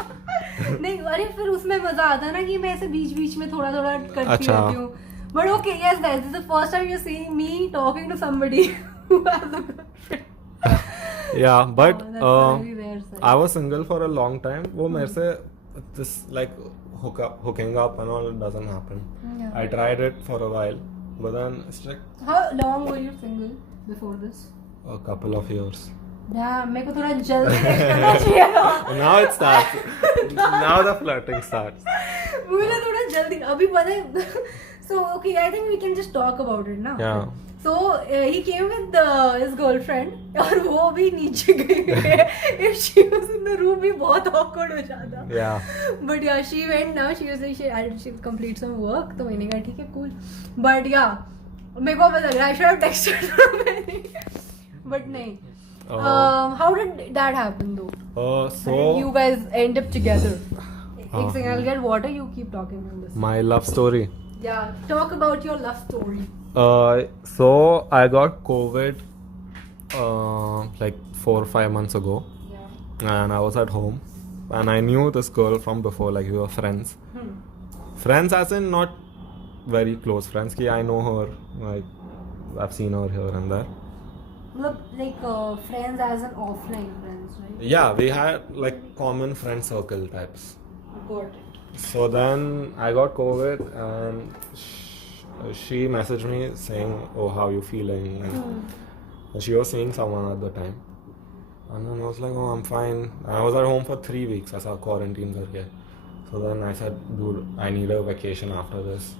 नहीं अरे फिर उसमें मजा आता है ना कि मैं ऐसे बीच में थोड़ा करती अच्छा. रहती हूँ. But okay, yes guys, this is the first time you're seeing me talking to somebody who has a girlfriend. Yeah, but Oh, that's a very rare sight. I was single for a long time. वो मेरे से this like hooking up and all doesn't happen. Yeah. I tried it for a while, but then it's like How long were you single before this? a couple of years. यार मेरे को थोड़ा जल्दी text करना चाहिए था. Now it starts. Now the flirting starts. मुझे थोड़ा जल्दी अभी पता है. So okay, I think we can just talk about it now. Yeah. So he came with his girlfriend और वो भी नीचे गई है. If she was in the room भी बहुत awkward हो जाता. Yeah. But yeah, she went now. She was like she'll complete some work. तो मैंने कहा ठीक है cool. But yeah, मेरे को पता लग रहा है I should have texted her pहले. But नहीं. How did that happen though? So You guys end up together. एक second, I'll get water. You keep talking on this. my love story. Yeah, talk about your love story. So I got COVID like 4 or 5 months ago, Yeah. and I was at home, and I knew this girl from before, like we were friends. Friends as in not very close friends. Ki I know her, like I've seen her here and there. Like friends as an offline friends, right? Yeah, we had like common friend circle types. Got it. So then I got COVID, and she messaged me saying, "Oh, how you feeling?" And she was seeing someone at the time, and then I was like, "Oh, I'm fine." And I was at home for 3 weeks. I saw quarantine करके. So then I said, "Dude, I need a vacation after this.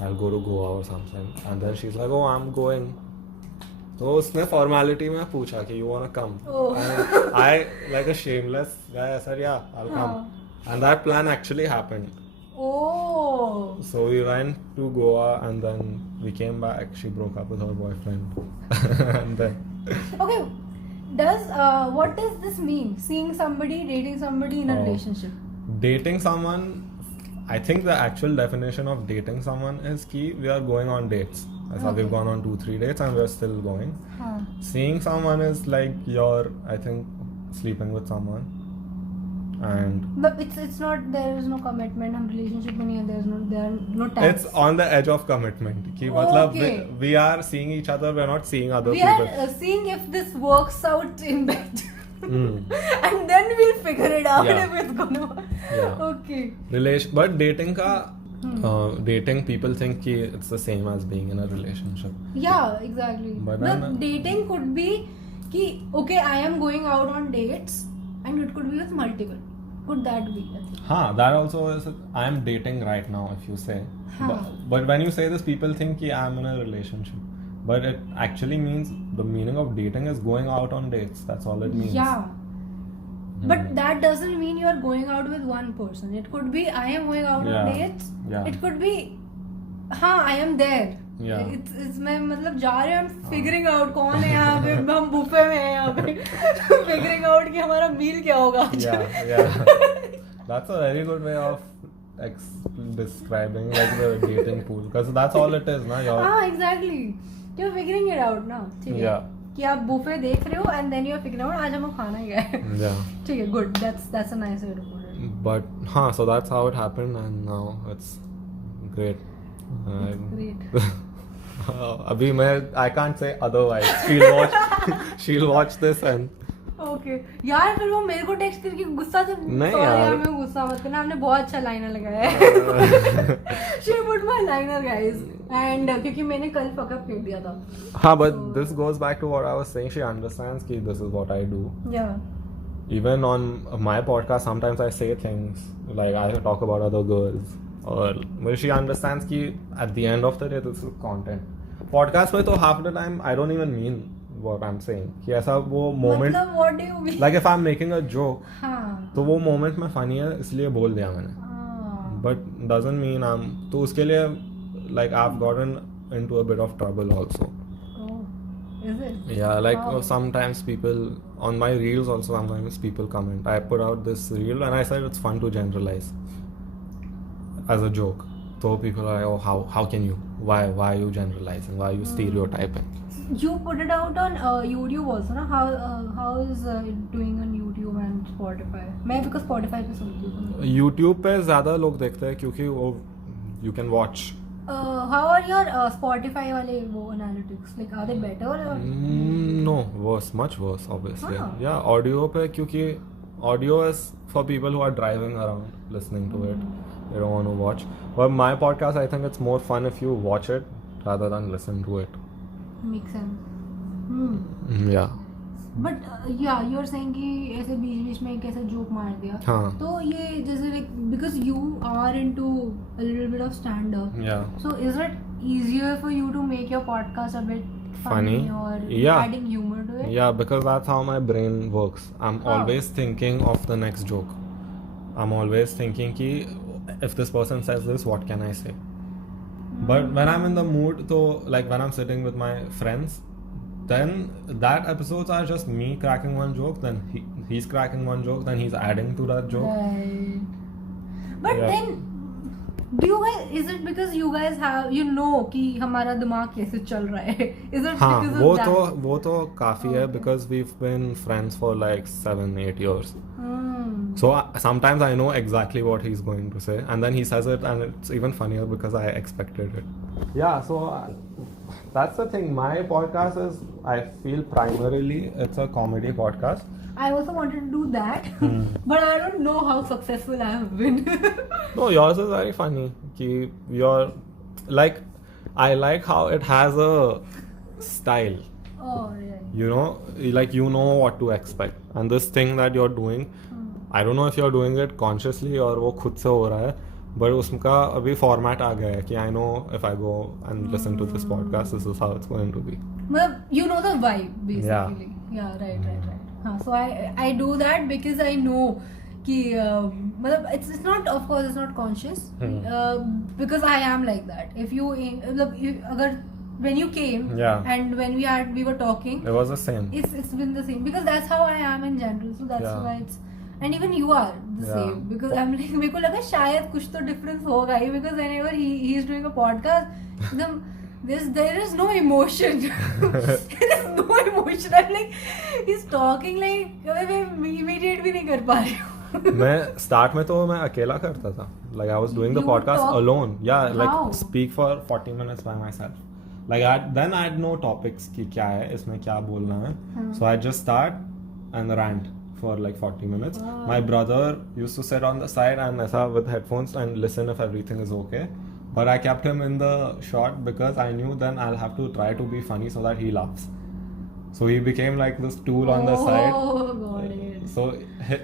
I'll go to Goa or something." And then she's like, "Oh, I'm going." तो उसने formality में पूछा कि you wanna come? And I, like a shameless guy, I said, "Yeah, I'll come." And that plan actually happened. Oh. So we went to Goa and then we came back. She broke up with her boyfriend. And then Okay. What does this mean? Seeing somebody, dating somebody in a relationship. dating someone, I think the actual definition of dating someone is कि we are going on dates. That's how we've gone on 2-3 dates and we're still going. Seeing someone is like you're, I think, sleeping with someone. And But it's not, there is no commitment. हम relationship में नहीं है. There are no tags. it's on the edge of commitment. कि मतलब Okay. we are seeing each other, we're not seeing other We people. are seeing if this works out in bed. Mm. And then we'll figure it out Yeah. if it's gonna work. Yeah. Okay. But dating ka, dating people think कि it's the same as being in a relationship. Yeah, exactly. But No, then, dating could be कि okay, I am going out on dates, and it could be with multiple. Could that be a thing? that also is. I am dating right now, if you say. But when you say this, people think कि I'm in a relationship. But it actually means the meaning of dating is going out on dates. That's all it means. Yeah. But that doesn't mean you are going out with one person. It could be I am going out on dates. Yeah. It could be, हाँ, I am there. Yeah. It's मैं मतलब जा रहे हैं, I'm figuring out कौन है यहाँ पे, हम बुफे में हैं यहाँ पे, figuring out कि हमारा meal क्या होगा. Yeah. That's a very good way of describing like the dating pool, because that's all it is, na? हाँ, exactly. You're figuring it out ना, ठीक है? Yeah. कि आप बुफे देख रहे हो and then you're figuring out आज हमको खाना ही है. Yeah. ठीक है, good. That's a nice way to put it. But so that's how it happened, and now it's great. Great. अभी मैं I can't say otherwise. She'll watch this and okay यार, फिर वो मेरे को टेक्स्ट करके गुस्सा से, नहीं sorry यार, मैं गुस्सा मत करना, हमने बहुत अच्छा लाइनर लगाया है. She put my liner guys, and क्योंकि मैंने कल fuck up फेंक दिया था. हाँ, but this goes back to what I was saying. She understands कि this is what I do. Yeah. Even on my podcast, sometimes I say things like I talk about other girls, or she understands कि at the end of the day this is content. Podcast में तो half the time I don't even mean what I'm saying. कि ऐसा वो moment, मतलब what do you mean? like if I'm making a joke, हाँ. तो वो moment में funny है इसलिए बोल दिया मैंने. But doesn't mean I'm, तो उसके लिए like I've gotten into a bit of trouble also. Oh, is it? Yeah, like Wow. sometimes people on my reels also, sometimes people comment. I put out this reel and I said it's fun to generalize as a joke. So people are like, oh, how can you? Why are you generalizing? Why are you stereotyping? You put it out on YouTube also ना? How is it doing on YouTube and Spotify? मैं because Spotify पे सुनती हूँ. YouTube पे ज़्यादा लोग देखते हैं क्योंकि वो you can watch. How are your Spotify वाले वो analytics? Like are they better or? No, worse, much worse, obviously. हाँ. Yeah, audio पे क्योंकि audio is for people who are driving around listening to it. They don't want to watch. But my podcast, I think it's more fun if you watch it rather than listen to it. Makes sense. Yeah. But yeah, you're saying कि ऐसे बीच में एक ऐसा joke मार दिया. हाँ. तो ये जैसे like because you are into a little bit of stand-up. Yeah. So is it easier for you to make your podcast a bit funny or Yeah. adding humor to it? Yeah, because that's how my brain works. I'm How? always thinking of the next joke. I'm always thinking ki if this person says this, what can I say? But when I'm in the mood, so like when I'm sitting with my friends, then that episodes are just me cracking one joke, then he's cracking one joke, then he's adding to that joke. Right. But Yeah. then do you guys, is it because you guys have, you know कि हमारा दिमाग कैसे चल रहा है? Is it हाँ, because of that? वो तो काफी है because we've been friends for like 7-8 years. So sometimes I know exactly what he's going to say, and then he says it, and it's even funnier because I expected it. Yeah, so that's the thing. My podcast is, I feel primarily it's a comedy podcast. I also wanted to do that, but I don't know how successful I have been. No, yours is very funny. Ki you're like, I like how it has a style. Oh yeah. You know, like you know what to expect, and this thing that you're doing, I don't know if you're doing it consciously or वो खुद से हो रहा है, but उसका अभी format आ गया है कि I know if I go and listen to this podcast, this is how it's going to be. मतलब you know the vibe basically. Yeah, right. हाँ, so I do that because I know कि मतलब it's not, of course it's not conscious, because I am like that. If you मतलब अगर when you came and when we were talking, it was the same. It's been the same because that's how I am in general, so that's why it's, and even you are the same because I'm like मेरे को लगा शायद कुछ तो difference होगा ही because whenever he is doing a podcast एकदम there is no emotion. There is no emotion. I'm like he's talking like मैं imitate भी नहीं कर पा रही हूँ. मैं start में तो मैं अकेला करता था. Like I was doing the You podcast talk? alone. Yeah, like How? speak for 40 minutes by myself. Like then I had no topics कि क्या है इसमें क्या बोलना है. So I just start and rant for like 40 minutes. Wow. My brother used to sit on the side and ऐसा with headphones and listen if everything is okay. But I kept him in the shot because I knew then I'll have to try to be funny so that he laughs. So he became like this tool on the side. Oh, got it. So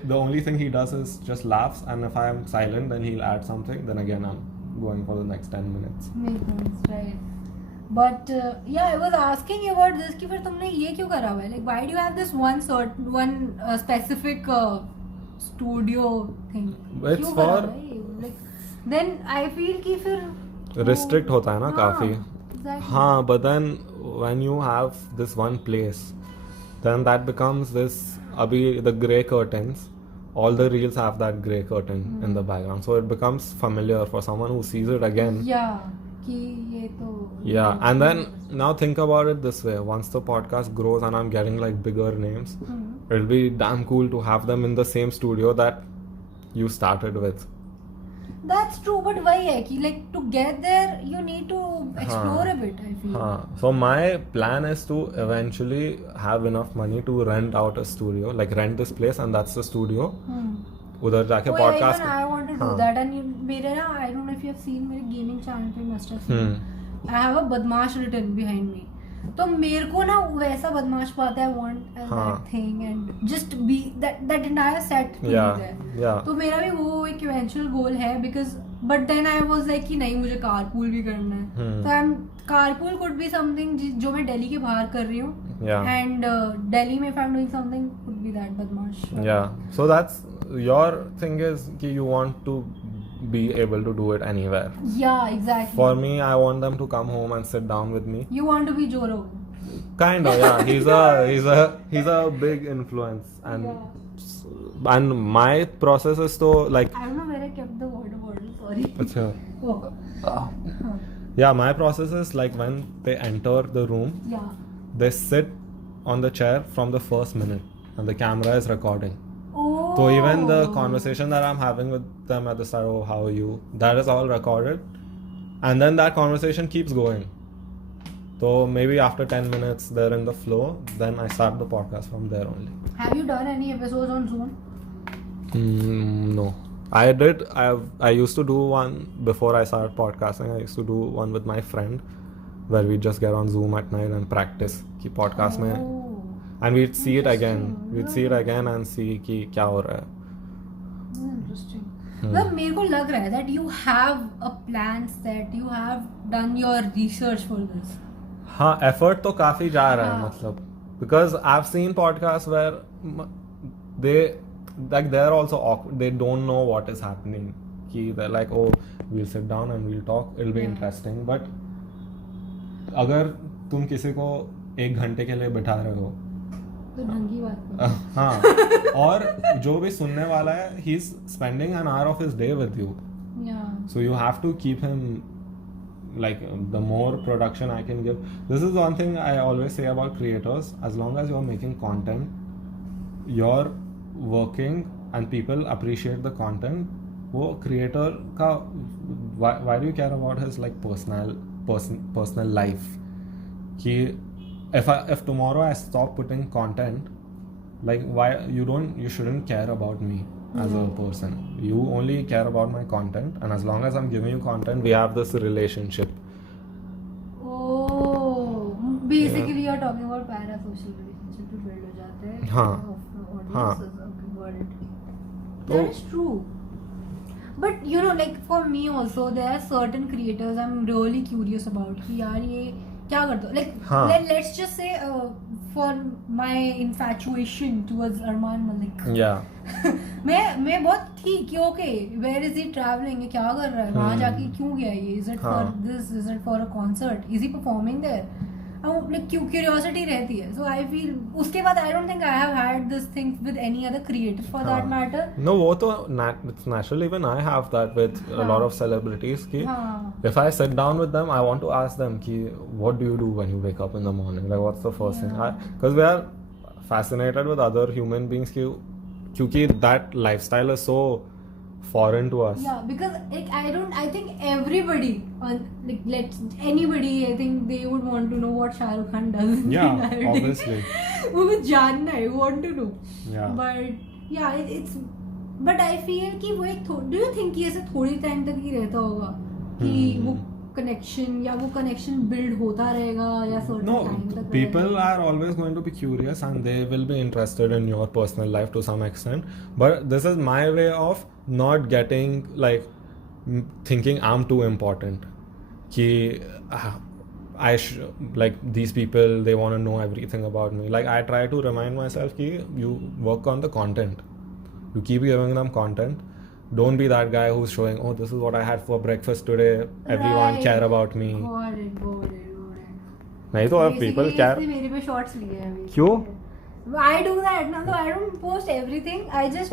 the only thing he does is just laughs, and if I am silent, then he'll add something. Then again, I'm going for the next 10 minutes. Makes sense, right? But yeah, I was asking you about this कि फिर तुमने ये क्यों करा हुआ है? Like why do you have this one specific studio thing. It's क्यों for- करा भाई? Like then I feel कि फिर restrict होता है ना हाँ, काफी. exactly. हाँ, but then when you have this one place, then that becomes this. Abhi the grey curtains, all the reels have that grey curtain in the background, so it becomes familiar for someone who sees it again. Yeah, कि ये तो Yeah, and then now think about it this way: once the podcast grows and I'm getting like bigger names, it'll be damn cool to have them in the same studio that you started with. That's true, but why है कि like to get there you need to explore a bit. I feel. So my plan is to eventually have enough money to rent out a studio, like rent this place, and that's the studio. उधर जाके Oh, podcast. even I want to do हाँ. that, and मेरे ना I don't know if you have seen मेरे gaming channel पे must have seen. I have a बदमाश written behind me. तो मेरे को ना वैसा बदमाश पाता है want हाँ. that thing and just be that entire set to Yeah, be there. yeah. तो मेरा भी वो एक eventual goal है because but then I was like कि नहीं मुझे carpool भी करना है. तो carpool could be something जो मैं दिल्ली के बाहर कर रही हूँ. Yeah. And Delhi में if I'm doing something could be that बदमाश. Yeah. So that's your thing is कि you want to be able to do it anywhere. Yeah, exactly. For me, I want them to come home and sit down with me. You want to be Joe Rogan. Kind of, yeah. He's a big influence, and my process is to like. I don't know where I kept the water bottle. Sorry. Achha. Oh. Yeah, my process is like when they enter the room, Yeah. they sit on the chair from the first minute, and the camera is recording. Oh. So even the conversation that I'm having with them at the start, oh, how are you? That is all recorded. And then that conversation keeps going. So maybe after 10 minutes they're in the flow, then I start the podcast from there only. Have you done any episodes on Zoom? No. I did. I used to do one before I started podcasting. I used to do one with my friend where we just get on Zoom at night and practice ki podcast mein. Oh. And we'd see it again. Interesting. We'd see it again and see कि क्या हो रहा है. Interesting. मतलब मेरे को लग रहा है that you have a plan set, you have done your research for this. हाँ, effort तो काफी जा रहा है हाँ. मतलब. Because I've seen podcasts where they're also awkward. They don't know what is happening. कि they're like, oh, we'll sit down and we'll talk. It'll be Yeah. interesting. But अगर तुम किसी को 1 घंटे के लिए बिठा रहे हो, तो ढंग की बात नहीं. हाँ, और जो भी सुनने वाला है, he's spending an hour of his day with you. Yeah. So you have to keep him like the more production I can give. This is one thing I always say about creators. As long as you're making content, you're working and people appreciate the content. वो creator का why do you care about his like personal life? कि if tomorrow I stop putting content, like why you shouldn't care about me as a person. You only care about my content, and as long as I'm giving you content, we have this relationship. Oh, basically you're talking about parasocial relationship to build हो जाते हैं. हाँ. Of हाँ. audiences of the world. तो- That is true. But you know, like for me also, there are certain creators I'm really curious about. कि यार ये क्या करते हो? Like हाँ. let's just say for my infatuation towards Arman Malik. Yeah. मैं बहुत थी कि okay where is he travelling है, क्या कर रहा है वहाँ जाके, क्यों गया ये, is it for this, is it for a concert, is he performing there, like curiosity रहती है. सो आई फील उसके बाद I don't think I have had this thing with any other creator for that matter. No, वो तो it's natural. Even I have that with a lot of celebrities. कि हाँ. if I sit down with them, I want to ask them कि what do you do when you wake up in the morning? Like what's the first thing? Because we are fascinated with other human beings क्योंकि that lifestyle is so foreign to us. Yeah, because like I think everybody on like anybody, I think they would want to know what Shah Rukh Khan does. in Yeah, the entire day. obviously. वो भी जानना है, want to know. Yeah. But yeah, it's but I feel कि वो एक do you think कि ऐसे थोड़ी टाइम तक ही रहता होगा कि वो कनेक्शन या वो कनेक्शन बिल्ड होता रहेगा या certain No, time तक people रहेगा? are always going to be curious and they will be interested in your personal life to some extent. But this is my way of not getting like thinking I'm too important. Ki like these people, they want to know everything about me. Like I try to remind myself ki you work on the content. You keep giving them content. Don't be that guy who's showing, oh, this is what I had for breakfast today. Everyone Right. care about me. Got it. नहीं तो अब people care. इसने मेरे पे shorts लिए हैं अभी. क्यों? I do that ना, तो I don't post everything. I just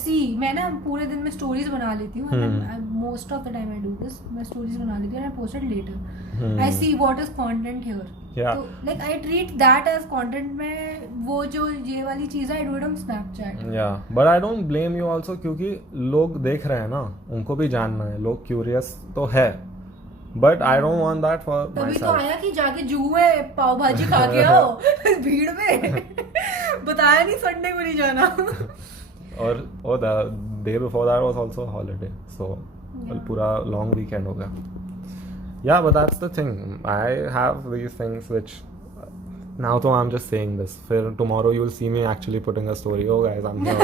see. मैं ना पूरे दिन में stories बना लेती हूँ. Most of the time I do this. मैं stories बना लेती हूँ and I post it later. I see what is content here. Yeah. So like I treat that as content. मैं वो जो ये वाली चीज़ है I do it on Snapchat. Yeah, but I don't blame you also क्योंकि लोग देख रहे हैं ना, उनको भी जानना है, लोग curious तो है, but I don't want that for तभी तो myself. आया कि जाके जू में पाव भाजी खा के आओ भीड़ में. बताया नहीं संडे को नहीं जाना. और the day before that was also a holiday, so पूरा long weekend हो गया. Yeah, but that's the thing. I have these things which now तो I'm just saying this. फिर tomorrow you'll see me actually putting a story. Oh guys, I'm here.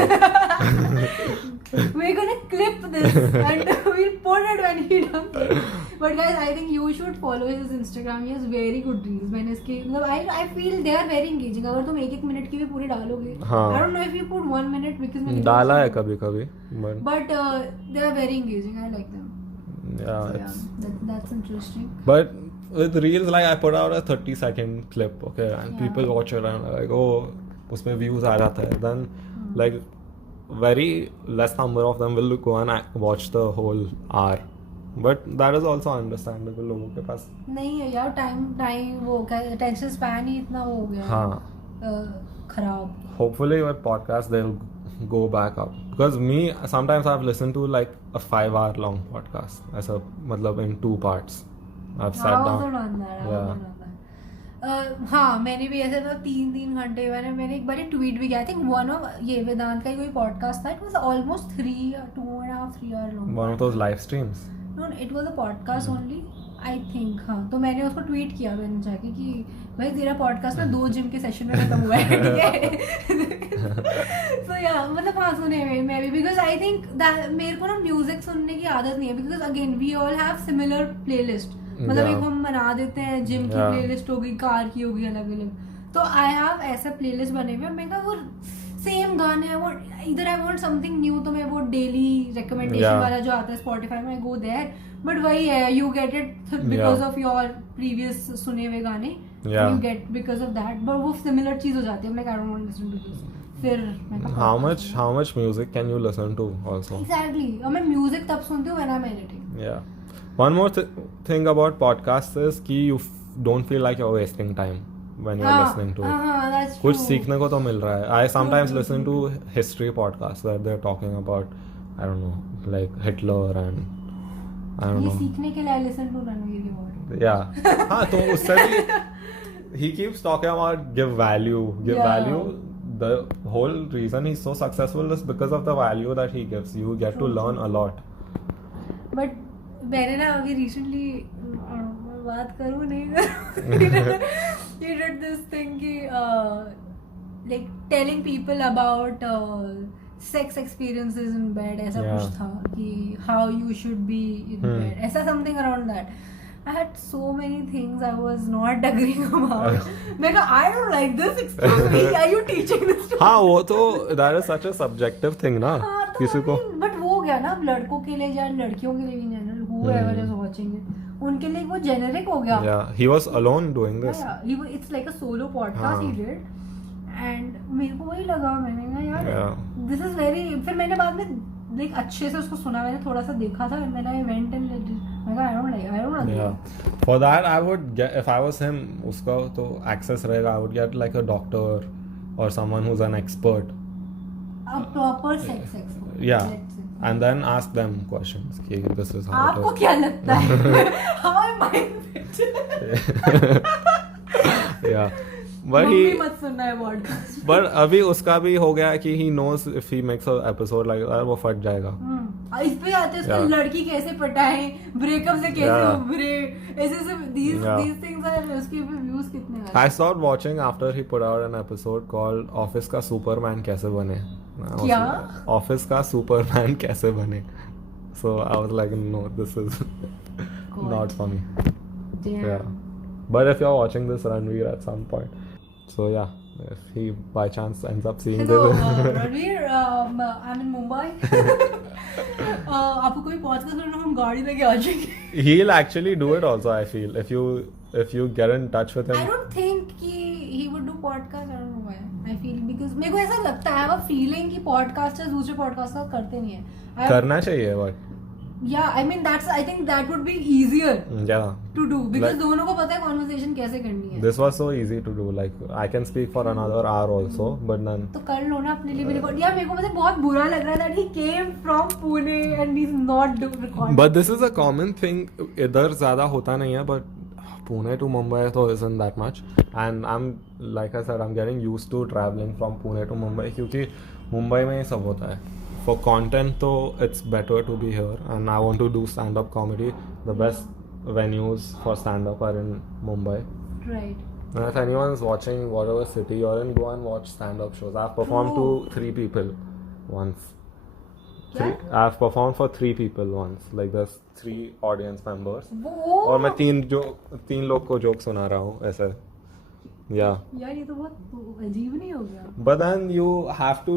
We're gonna clip this and we'll put it when he does it. But guys, I think you should follow his Instagram. He has very good reels. मैंने इसके मतलब I feel they are very engaging. अगर तुम एक minute की भी पूरी डालोगे. हाँ. I don't know if you put 1 minute because मैंने डाला है कभी but they are very engaging. I like them. Yeah, So, it's, that's interesting. but with reels like I put out a 30-second clip, okay, and people watch it and like, oh, उसमें views आ जाता है, then like very less number of them will go and watch the whole hour, but that is also understandable. लोगों के पास नहीं है यार time वो attention span ही इतना हो गया है. हाँ, खराब. hopefully with podcast they'll go back up, because me sometimes I've listened to like a 5-hour long podcast as a मतलब in 2 parts. I've sat I also down. done that. I Yeah. also done that. हाँ मैंने भी ऐसे मतलब 3 घंटे मैंने एक बार tweet भी किया. आई थिंक वन ऑफ ये वेदांत का ही कोई पॉडकास्ट था. It was almost 2.5-3 hour long. One of those live streams. No, it was a podcast only. I think हाँ. तो मैंने उसको ट्वीट किया मैंने जाके कि भाई तेरा पॉडकास्ट ना 2 जिम के सेशन में खत्म हुआ है. ठीक है. सो या मतलब हाँ सुने मैं भी बिकॉज आई थिंक मेरे को ना म्यूजिक सुनने की आदत नहीं है. Because again we all have similar playlist. मतलब एक हम बना देते हैं जिम की प्लेलिस्ट हो गई, कार की हो गई अलग अलग. तो आई हैव ऐसा प्लेलिस्ट बने हुए. मैं कहा वो सेम गाने हैं वो इधर आई वांट समथिंग न्यू तो मैं वो डेली रिकमेंडेशन वाला जो आता है स्पॉटिफाई में आई गो देयर. बट वही है you get it because of your previous सुने हुए गाने. You get because of that. But वो सिमिलर चीज हो जाती है. Like I don't want to listen to this. फिर how much music can you listen to also? Exactly. और मैं म्यूजिक तब सुनती हूँ when I'm editing. Yeah. One more thing about podcasts is कि you don't feel like you're wasting time when you're listening to it. That's कुछ true. सीखने को तो मिल रहा है. I sometimes listen to history podcasts where they're talking about, I don't know, like Hitler and I don't ये know. सीखने के लिए I listen to रणवीर के podcast. Yeah. हाँ तो उससे भी he keeps talking about give value. Yeah. Value. The whole reason he's so successful is because of the value that he gives. You get to learn a lot. But मैंने ना अभी recently बात करूँ नहीं करूँ he did this thing कि like telling people about sex experiences in bed. ऐसा Yeah. कुछ था कि how you should be in bed. ऐसा something around that. I had so many things I was not agreeing about. मैं कहा I don't like this. Excuse me, are you teaching this to me? हाँ वो तो that is such a subjective thing ना. हाँ, तो किसी को बट वो हो गया ना अब लड़कों के लिए या लड़कियों के लिए भी general whoever is watching it उनके लिए वो जेनेरिक हो गया. Yeah, he was alone doing this. It's like a solo podcast he did. And मेरे को वही लगा. मैंने कहा यार this is very. फिर मैंने बाद में देख अच्छे से उसको सुना. मैंने थोड़ा सा देखा था and then I went and मैं कहा I don't agree. Yeah. For that I would get, if I was him, उसका तो access रहेगा. I would get like a doctor or someone who's an expert. A proper sex expert. Yeah. Let's say. And then ask them questions. कि this is how आपको it क्या लगता है? How am I fit? is. Yeah. But mummy he. मत सुनना है podcast. But अभी उसका भी हो गया कि he knows if he makes a episode like that वो फट जाएगा. इस पे आते हैं उसको Yeah. लड़की कैसे पटाए, ब्रेकअप से कैसे Yeah. उभरे, ऐसे सब these Yeah. things are उसके पे व्यूज कितने आए. I stopped watching after he put out an episode called Office का Superman कैसे बने. क्या? Office का Superman कैसे बने. So I was like, no, this is not for me. Damn. Yeah. But if you're watching this, Ranveer, at some point. So yeah, if he by chance ends up seeing So, this. Ranveer, I'm in Mumbai. आपको कोई podcast करना हम गाड़ी लेके आ जाएंगे. He'll actually do it also, I feel. If you get in touch with I him. don't think कि he would do podcast. I don't know why. I feel because मेरे को ऐसा लगता है, I have a feeling कि podcasters दूसरे podcast करते नहीं है. करना चाहिए, but Yeah, I mean I think that would be easier yeah. to do because Like- दोनों को पता है conversation कैसे करनी है. This was so easy to do. Like I can speak for another hour also, but then तो कर लो ना अपने लिए भी record. यार मेरे को मतलब बहुत बुरा लग रहा है that he came from Pune and he's not recording. But this is a common thing. इधर ज़्यादा होता नहीं है, but Pune to Mumbai तो isn't that much. And like I said, I'm getting used to traveling from Pune to Mumbai क्योंकि मुंबई में ये सब होता है. For content तो it's better to be here, and I want to do stand-up comedy. The best venues for stand-up are in Mumbai. Right. And if anyone is watching whatever city you're in, go and watch stand-up shows. I've performed to 3 people once. क्या? I've performed for 3 people once. Like there's 3 audience members. वो और मैं 3 लोग को joke सुना रहा हूँ ऐसे. Yeah. यार ये तो बहुत अजीब नहीं हो गया. But then you have to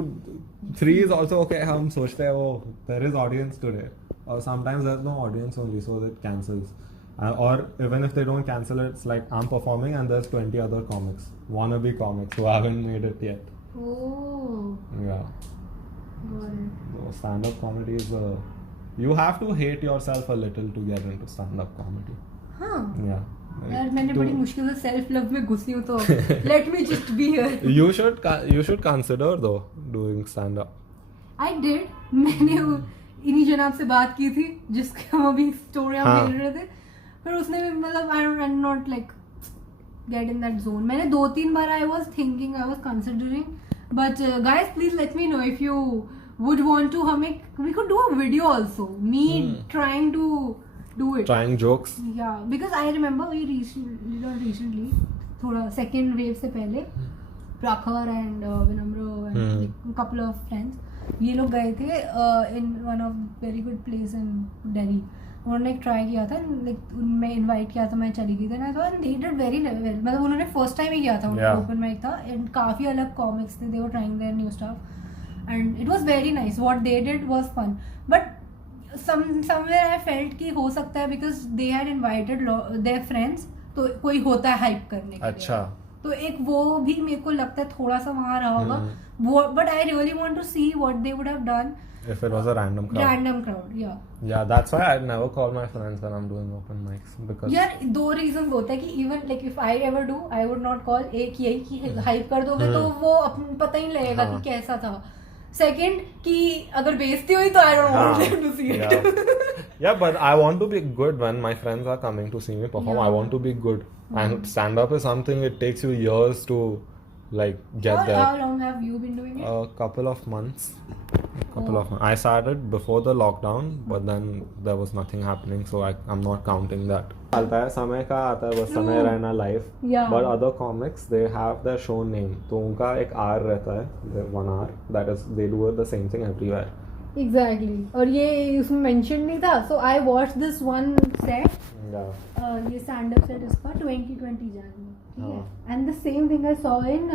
3 is also okay. हम सोचते हैं वो there is audience today. Or sometimes there's no audience only, so it cancels. Or even if they don't cancel it, it's like I'm performing and there's 20 other comics, wannabe comics who haven't made it yet. Oh, Yeah. got it. So stand-up comedy is you have to hate yourself a little to get into stand-up comedy. हाँ. Yeah. यार मैंने To- बड़ी मुश्किल से self love में घुसी हूँ तो let me just be here. You should consider though doing stand-up. I did. मैंने इन्हीं जनाब से बात की थी जिसके हम अभी स्टोरियाँ हाँ. भेज रहे थे. फिर उसने भी मतलब I'm not like get in that zone. मैंने 2-3 बार I was considering. But guys, please let me know if you would want to. We could do a video also. Me trying to do it. Trying jokes. Yeah, because I remember we recently, थोड़ा second wave से पहले, Prakhar and Vinamra and like, a couple of friends, ये लोग गए थे in one of very good place in Delhi. उन्होंने एक try किया था, like मैं इनवाइट किया था, मैं चली गई थी ना, तो they did very well. मतलब उन्होंने फर्स्ट टाइम ही किया था, उनका ओपन माइक था, and काफी अलग कॉमिक्स थे, they were trying their new stuff, and it was very nice. What they did was fun, but somewhere I felt कि हो सकता है because they had invited their friends, तो कोई होता है hype करने के लिए. अच्छा. तो एक वो भी मेरे को लगता है थोड़ा सा वहाँ रहा होगा. वो but I really want to see what they would have done. If it was a random crowd. Random crowd, yeah. Yeah, that's why I never call my friends when I'm doing open mics because यार 2 reasons होता है कि even like if I ever do, I would not call. एक यही कि hype कर दोगे तो वो पता ही नहीं लगेगा कि कैसा था. Second कि अगर बेइज्जती हुई तो I don't want them to see it. Yeah, but I want to be good when my friends are coming to see me perform. I want to be good. And stand up is something it takes you years to like get there. How long have you been doing it? A couple of months. I started before the lockdown, but then there was nothing happening, so I'm not counting that. आता है समय का आता है बस समय रहना live. Yeah. But other comics they have their show name, तो उनका एक hour रहता है, 1 hour. That is they do the same thing everywhere. Exactly. और ये उसमें mention नहीं था, so I watched this one set. Yeah. ये stand up set इसका 2020 Jan में, ठीक है? हाँ. And the same thing I saw in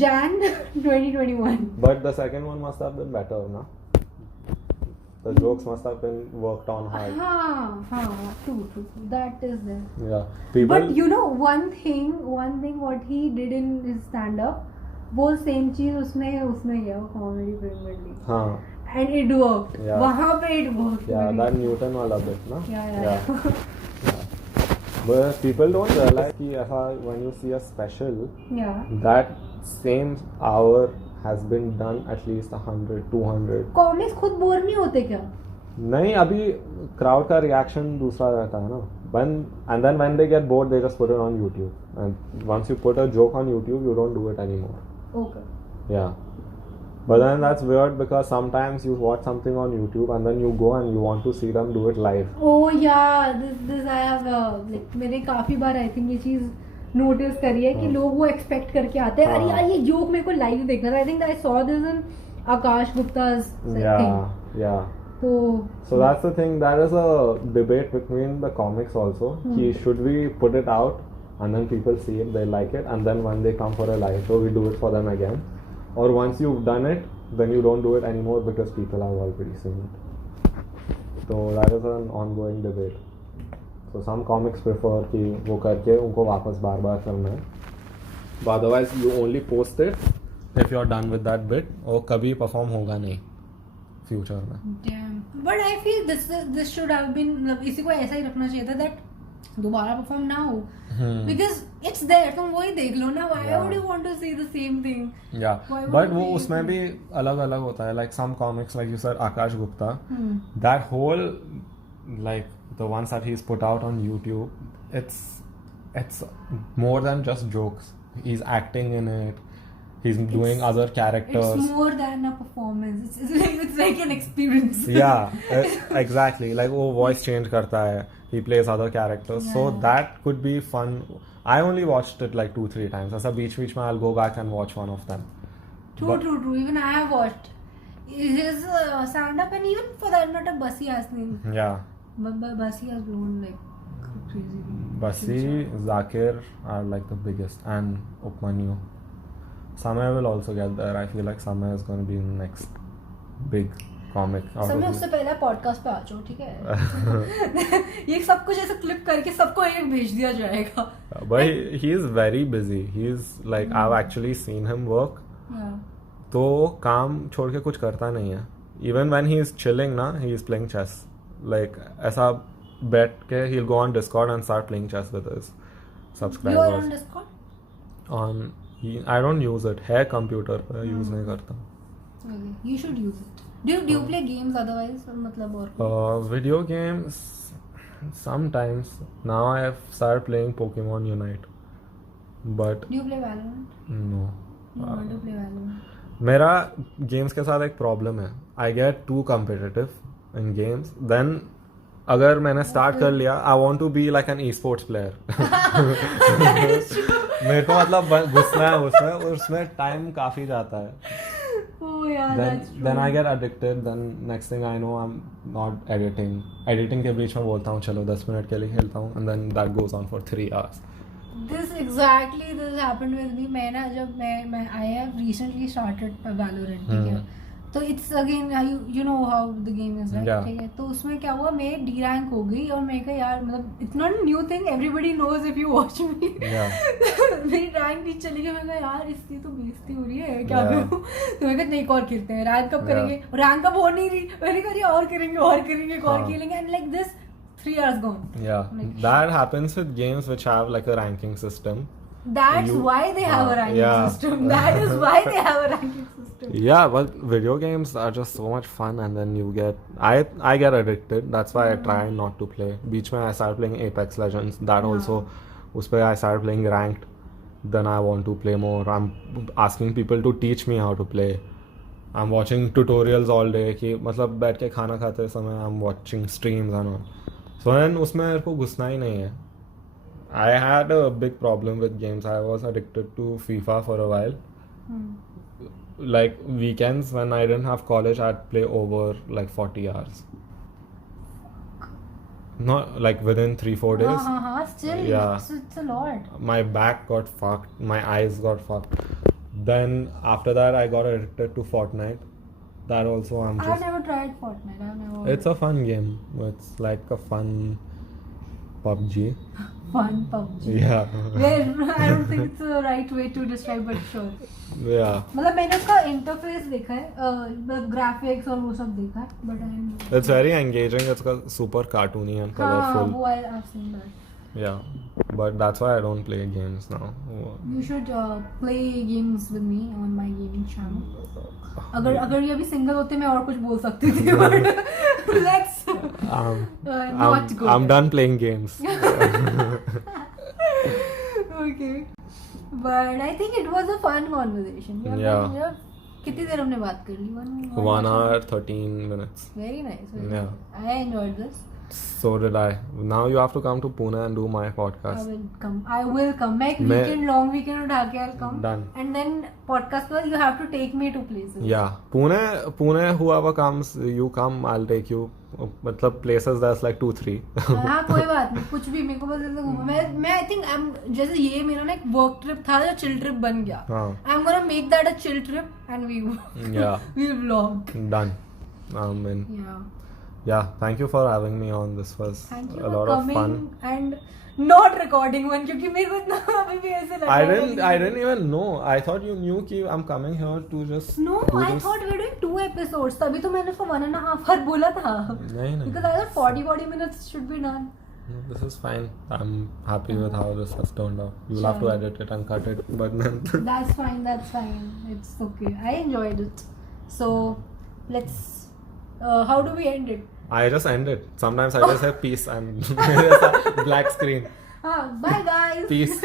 Jan 2021. But the second one must have been better, na? The jokes must have been worked on hard. हाँ, true. That is there. Yeah. People. But you know one thing what he did in his stand up, वो same चीज उसने किया वो comedy pyramid league. हाँ. And it worked. Yeah. वहाँ पे it worked. Yeah, that Newton वाला bit, na? Yeah. But people don't realize कि ऐसा when you see a special, Yeah. that same hour has been done at least 100, 200. Comics खुद bore नहीं होते क्या? नहीं अभी crowd का reaction दूसरा रहता है ना. And then when they get bored, they just put it on YouTube. And once you put a joke on YouTube, you don't do it anymore. Okay. Yeah. But then that's weird because sometimes you watch something on YouTube and then you go and you want to see them do it live. Oh yeah, this I have like मैंने काफी बार I think ये चीज notice करी है कि लोग वो expect करके आते हैं अरे यार ये जोक मेरे को लाइव देखना था. I think I saw this in Akash Gupta's thing. Yeah. So that's the thing. There is a debate between the comics also. कि should we put it out and then people see it, they like it, and then when they come for a live show, we do it for them again. Or once you've done it, then you don't do it anymore because people have already seen it. So that is an ongoing debate. So some comics prefer कि वो करके उनको वापस बार बार करना है. But otherwise you only post it if you're done with that bit, और कभी perform होगा नहीं future में. Damn. But I feel this should have been, मतलब इसी को ऐसा ही रखना चाहिए था that दोबारा perform ना हो. Because it's there, तुम वही देख लो ना. Why would you want to see the same thing? Yeah, but वो उसमें भी अलग अलग होता है. Like some comics, like you said, Akash Gupta, that whole, like the ones that he's put out on YouTube, it's more than just jokes. He's acting in it. He's doing other characters. It's more than a performance. It's like an experience. Yeah, exactly. Like वो voice change करता है. He plays other characters. So that could be fun. I only watched it like 2-3 times. ऐसा बीच में I'll go back and watch one of them. True. Even I have watched his stand-up, and even for that matter, Basi has been. Yeah. But Basi has blown like crazy. Basi, Zakir are like the biggest, and Upmanyu. Samay will also get there. I feel like Samay is going to be the next big comic. समय उससे पहले podcast पे आ जाओ, ठीक है? ये सब कुछ ऐसे क्लिप करके सबको एक भेज दिया जाएगा. But he is very busy. He is like I've actually seen him work. Yeah. तो काम छोड़ के कुछ करता नहीं है. Even when he is chilling ना, he is playing chess. Like ऐसा बैठ के he'll go on Discord and start playing chess with his subscribers. You are on Discord? I don't use it. है computer पर use नहीं करता. Okay. You should use it. Do you play games otherwise? मतलब और video games sometimes. Now I have started playing Pokemon Unite. But do you play Valorant? No. You want to play Valorant? मेरा games के साथ एक problem है. I get too competitive in games. Then अगर मैंने start कर लिया, I want to be like an esports player. मेरे को मतलब घुसना है उसमें, और उसमें time काफी जाता है. Oh yeah, that's true. Then I get addicted. Then next thing I know, I'm not editing. Editing के बीच में बोलता हूँ चलो 10 मिनट के लिए खेलता हूँ, and then that goes on for 3 hours. This happened with me. मैं ना जब मैं I have recently started Valorant, ठीक है? तो it's again you know how the game is, right? ठीक है? तो उसमें क्या हुआ, मैं D rank हो गई, और मैं कहा यार मतलब it's not a new thing. Everybody knows if you watch me. Yeah. मेरी रैंक नीचे चली गई. मैं कहा यार इसकी तो बेइज्जती हो रही है, क्या करूँ? तो मैं कहा नहीं, और खेलते हैं. रैंक कब करेंगे? रैंक कब हो नहीं रही. मैंने कहा और करेंगे, और खेलेंगे, and like this 3 hours gone. Yeah, that happens with games which have like a ranking system. That's why they have a ranking system. That is why they have a ranking system. Yeah, but video games are just so much fun, and then you get I get addicted. That's why I try not to play. बीच में I started playing Apex Legends. That also, उस पे I started playing ranked. Then I want to play more. I'm asking people to teach me how to play. I'm watching tutorials all day. कि मतलब बैठ के खाना खाते समय I'm watching streams and all. So then उसमें मेरे को घुसना ही नहीं है. I had a big problem with games. I was addicted to FIFA for a while. Like weekends when I didn't have college, I'd play over like 40 hours. Not like within 3-4 days. Still, yeah, it's a lot. My back got fucked. My eyes got fucked. Then after that, I got addicted to Fortnite. That also I've never tried Fortnite. It's a fun game. It's like a fun PUBG. Fun PUBG. Yeah. Well, I don't think it's the right way to describe, but sure. Yeah. मतलब मैंने उसका interface देखा है, मतलब graphics और वो सब देखा है, but it's very engaging. It's super cartoony and colorful. वो I've seen that. Yeah, but that's why I don't play games now. You should play games with me on my gaming channel. अगर ये अभी single होते मैं और कुछ बोल सकती थी, but let's not go. I'm done playing games. Okay, but I think it was a fun conversation. Yeah. कितनी देर हमने बात कर ली? 1 hour 13 minutes. Very nice. Yeah. I enjoyed this. So did I. Now you have to come to Pune and do my I podcast. will come. मैं एक मैं- weekend, long weekend उठा के I'll come. Done. And then podcast पर you have to take me to places. Yeah, Pune. Whoever comes, you come. I'll take you. मतलब places that's like 2-3. हाँ कोई बात नहीं, कुछ भी मेरे को बस ऐसे घूमना। मैं आई थिंक जैसे ये मेरा ना एक वर्क ट्रिप था जो चिल ट्रिप बन गया। हाँ. I'm gonna make that a chill trip and Yeah. we'll vlog. Done. In. Yeah, thank you for having me on. This was Thank you a for lot of coming fun. and not recording one क्योंकि मेरे को इतना अभी भी ऐसे लग रहा है I didn't even know. I thought you knew कि I'm coming here to just No, do I this. thought we were doing 2 episodes. तभी तो मैंने for 1.5 hour बोला था। नहीं. Because I thought 40 minutes should be done. This is fine. I'm happy with how this has turned out. You'll have to Sure. edit it and cut it, but then That's fine. It's okay. I enjoyed it. So let's. How do we end it? I just end it. Sometimes I just say peace and black screen. Bye guys. Peace.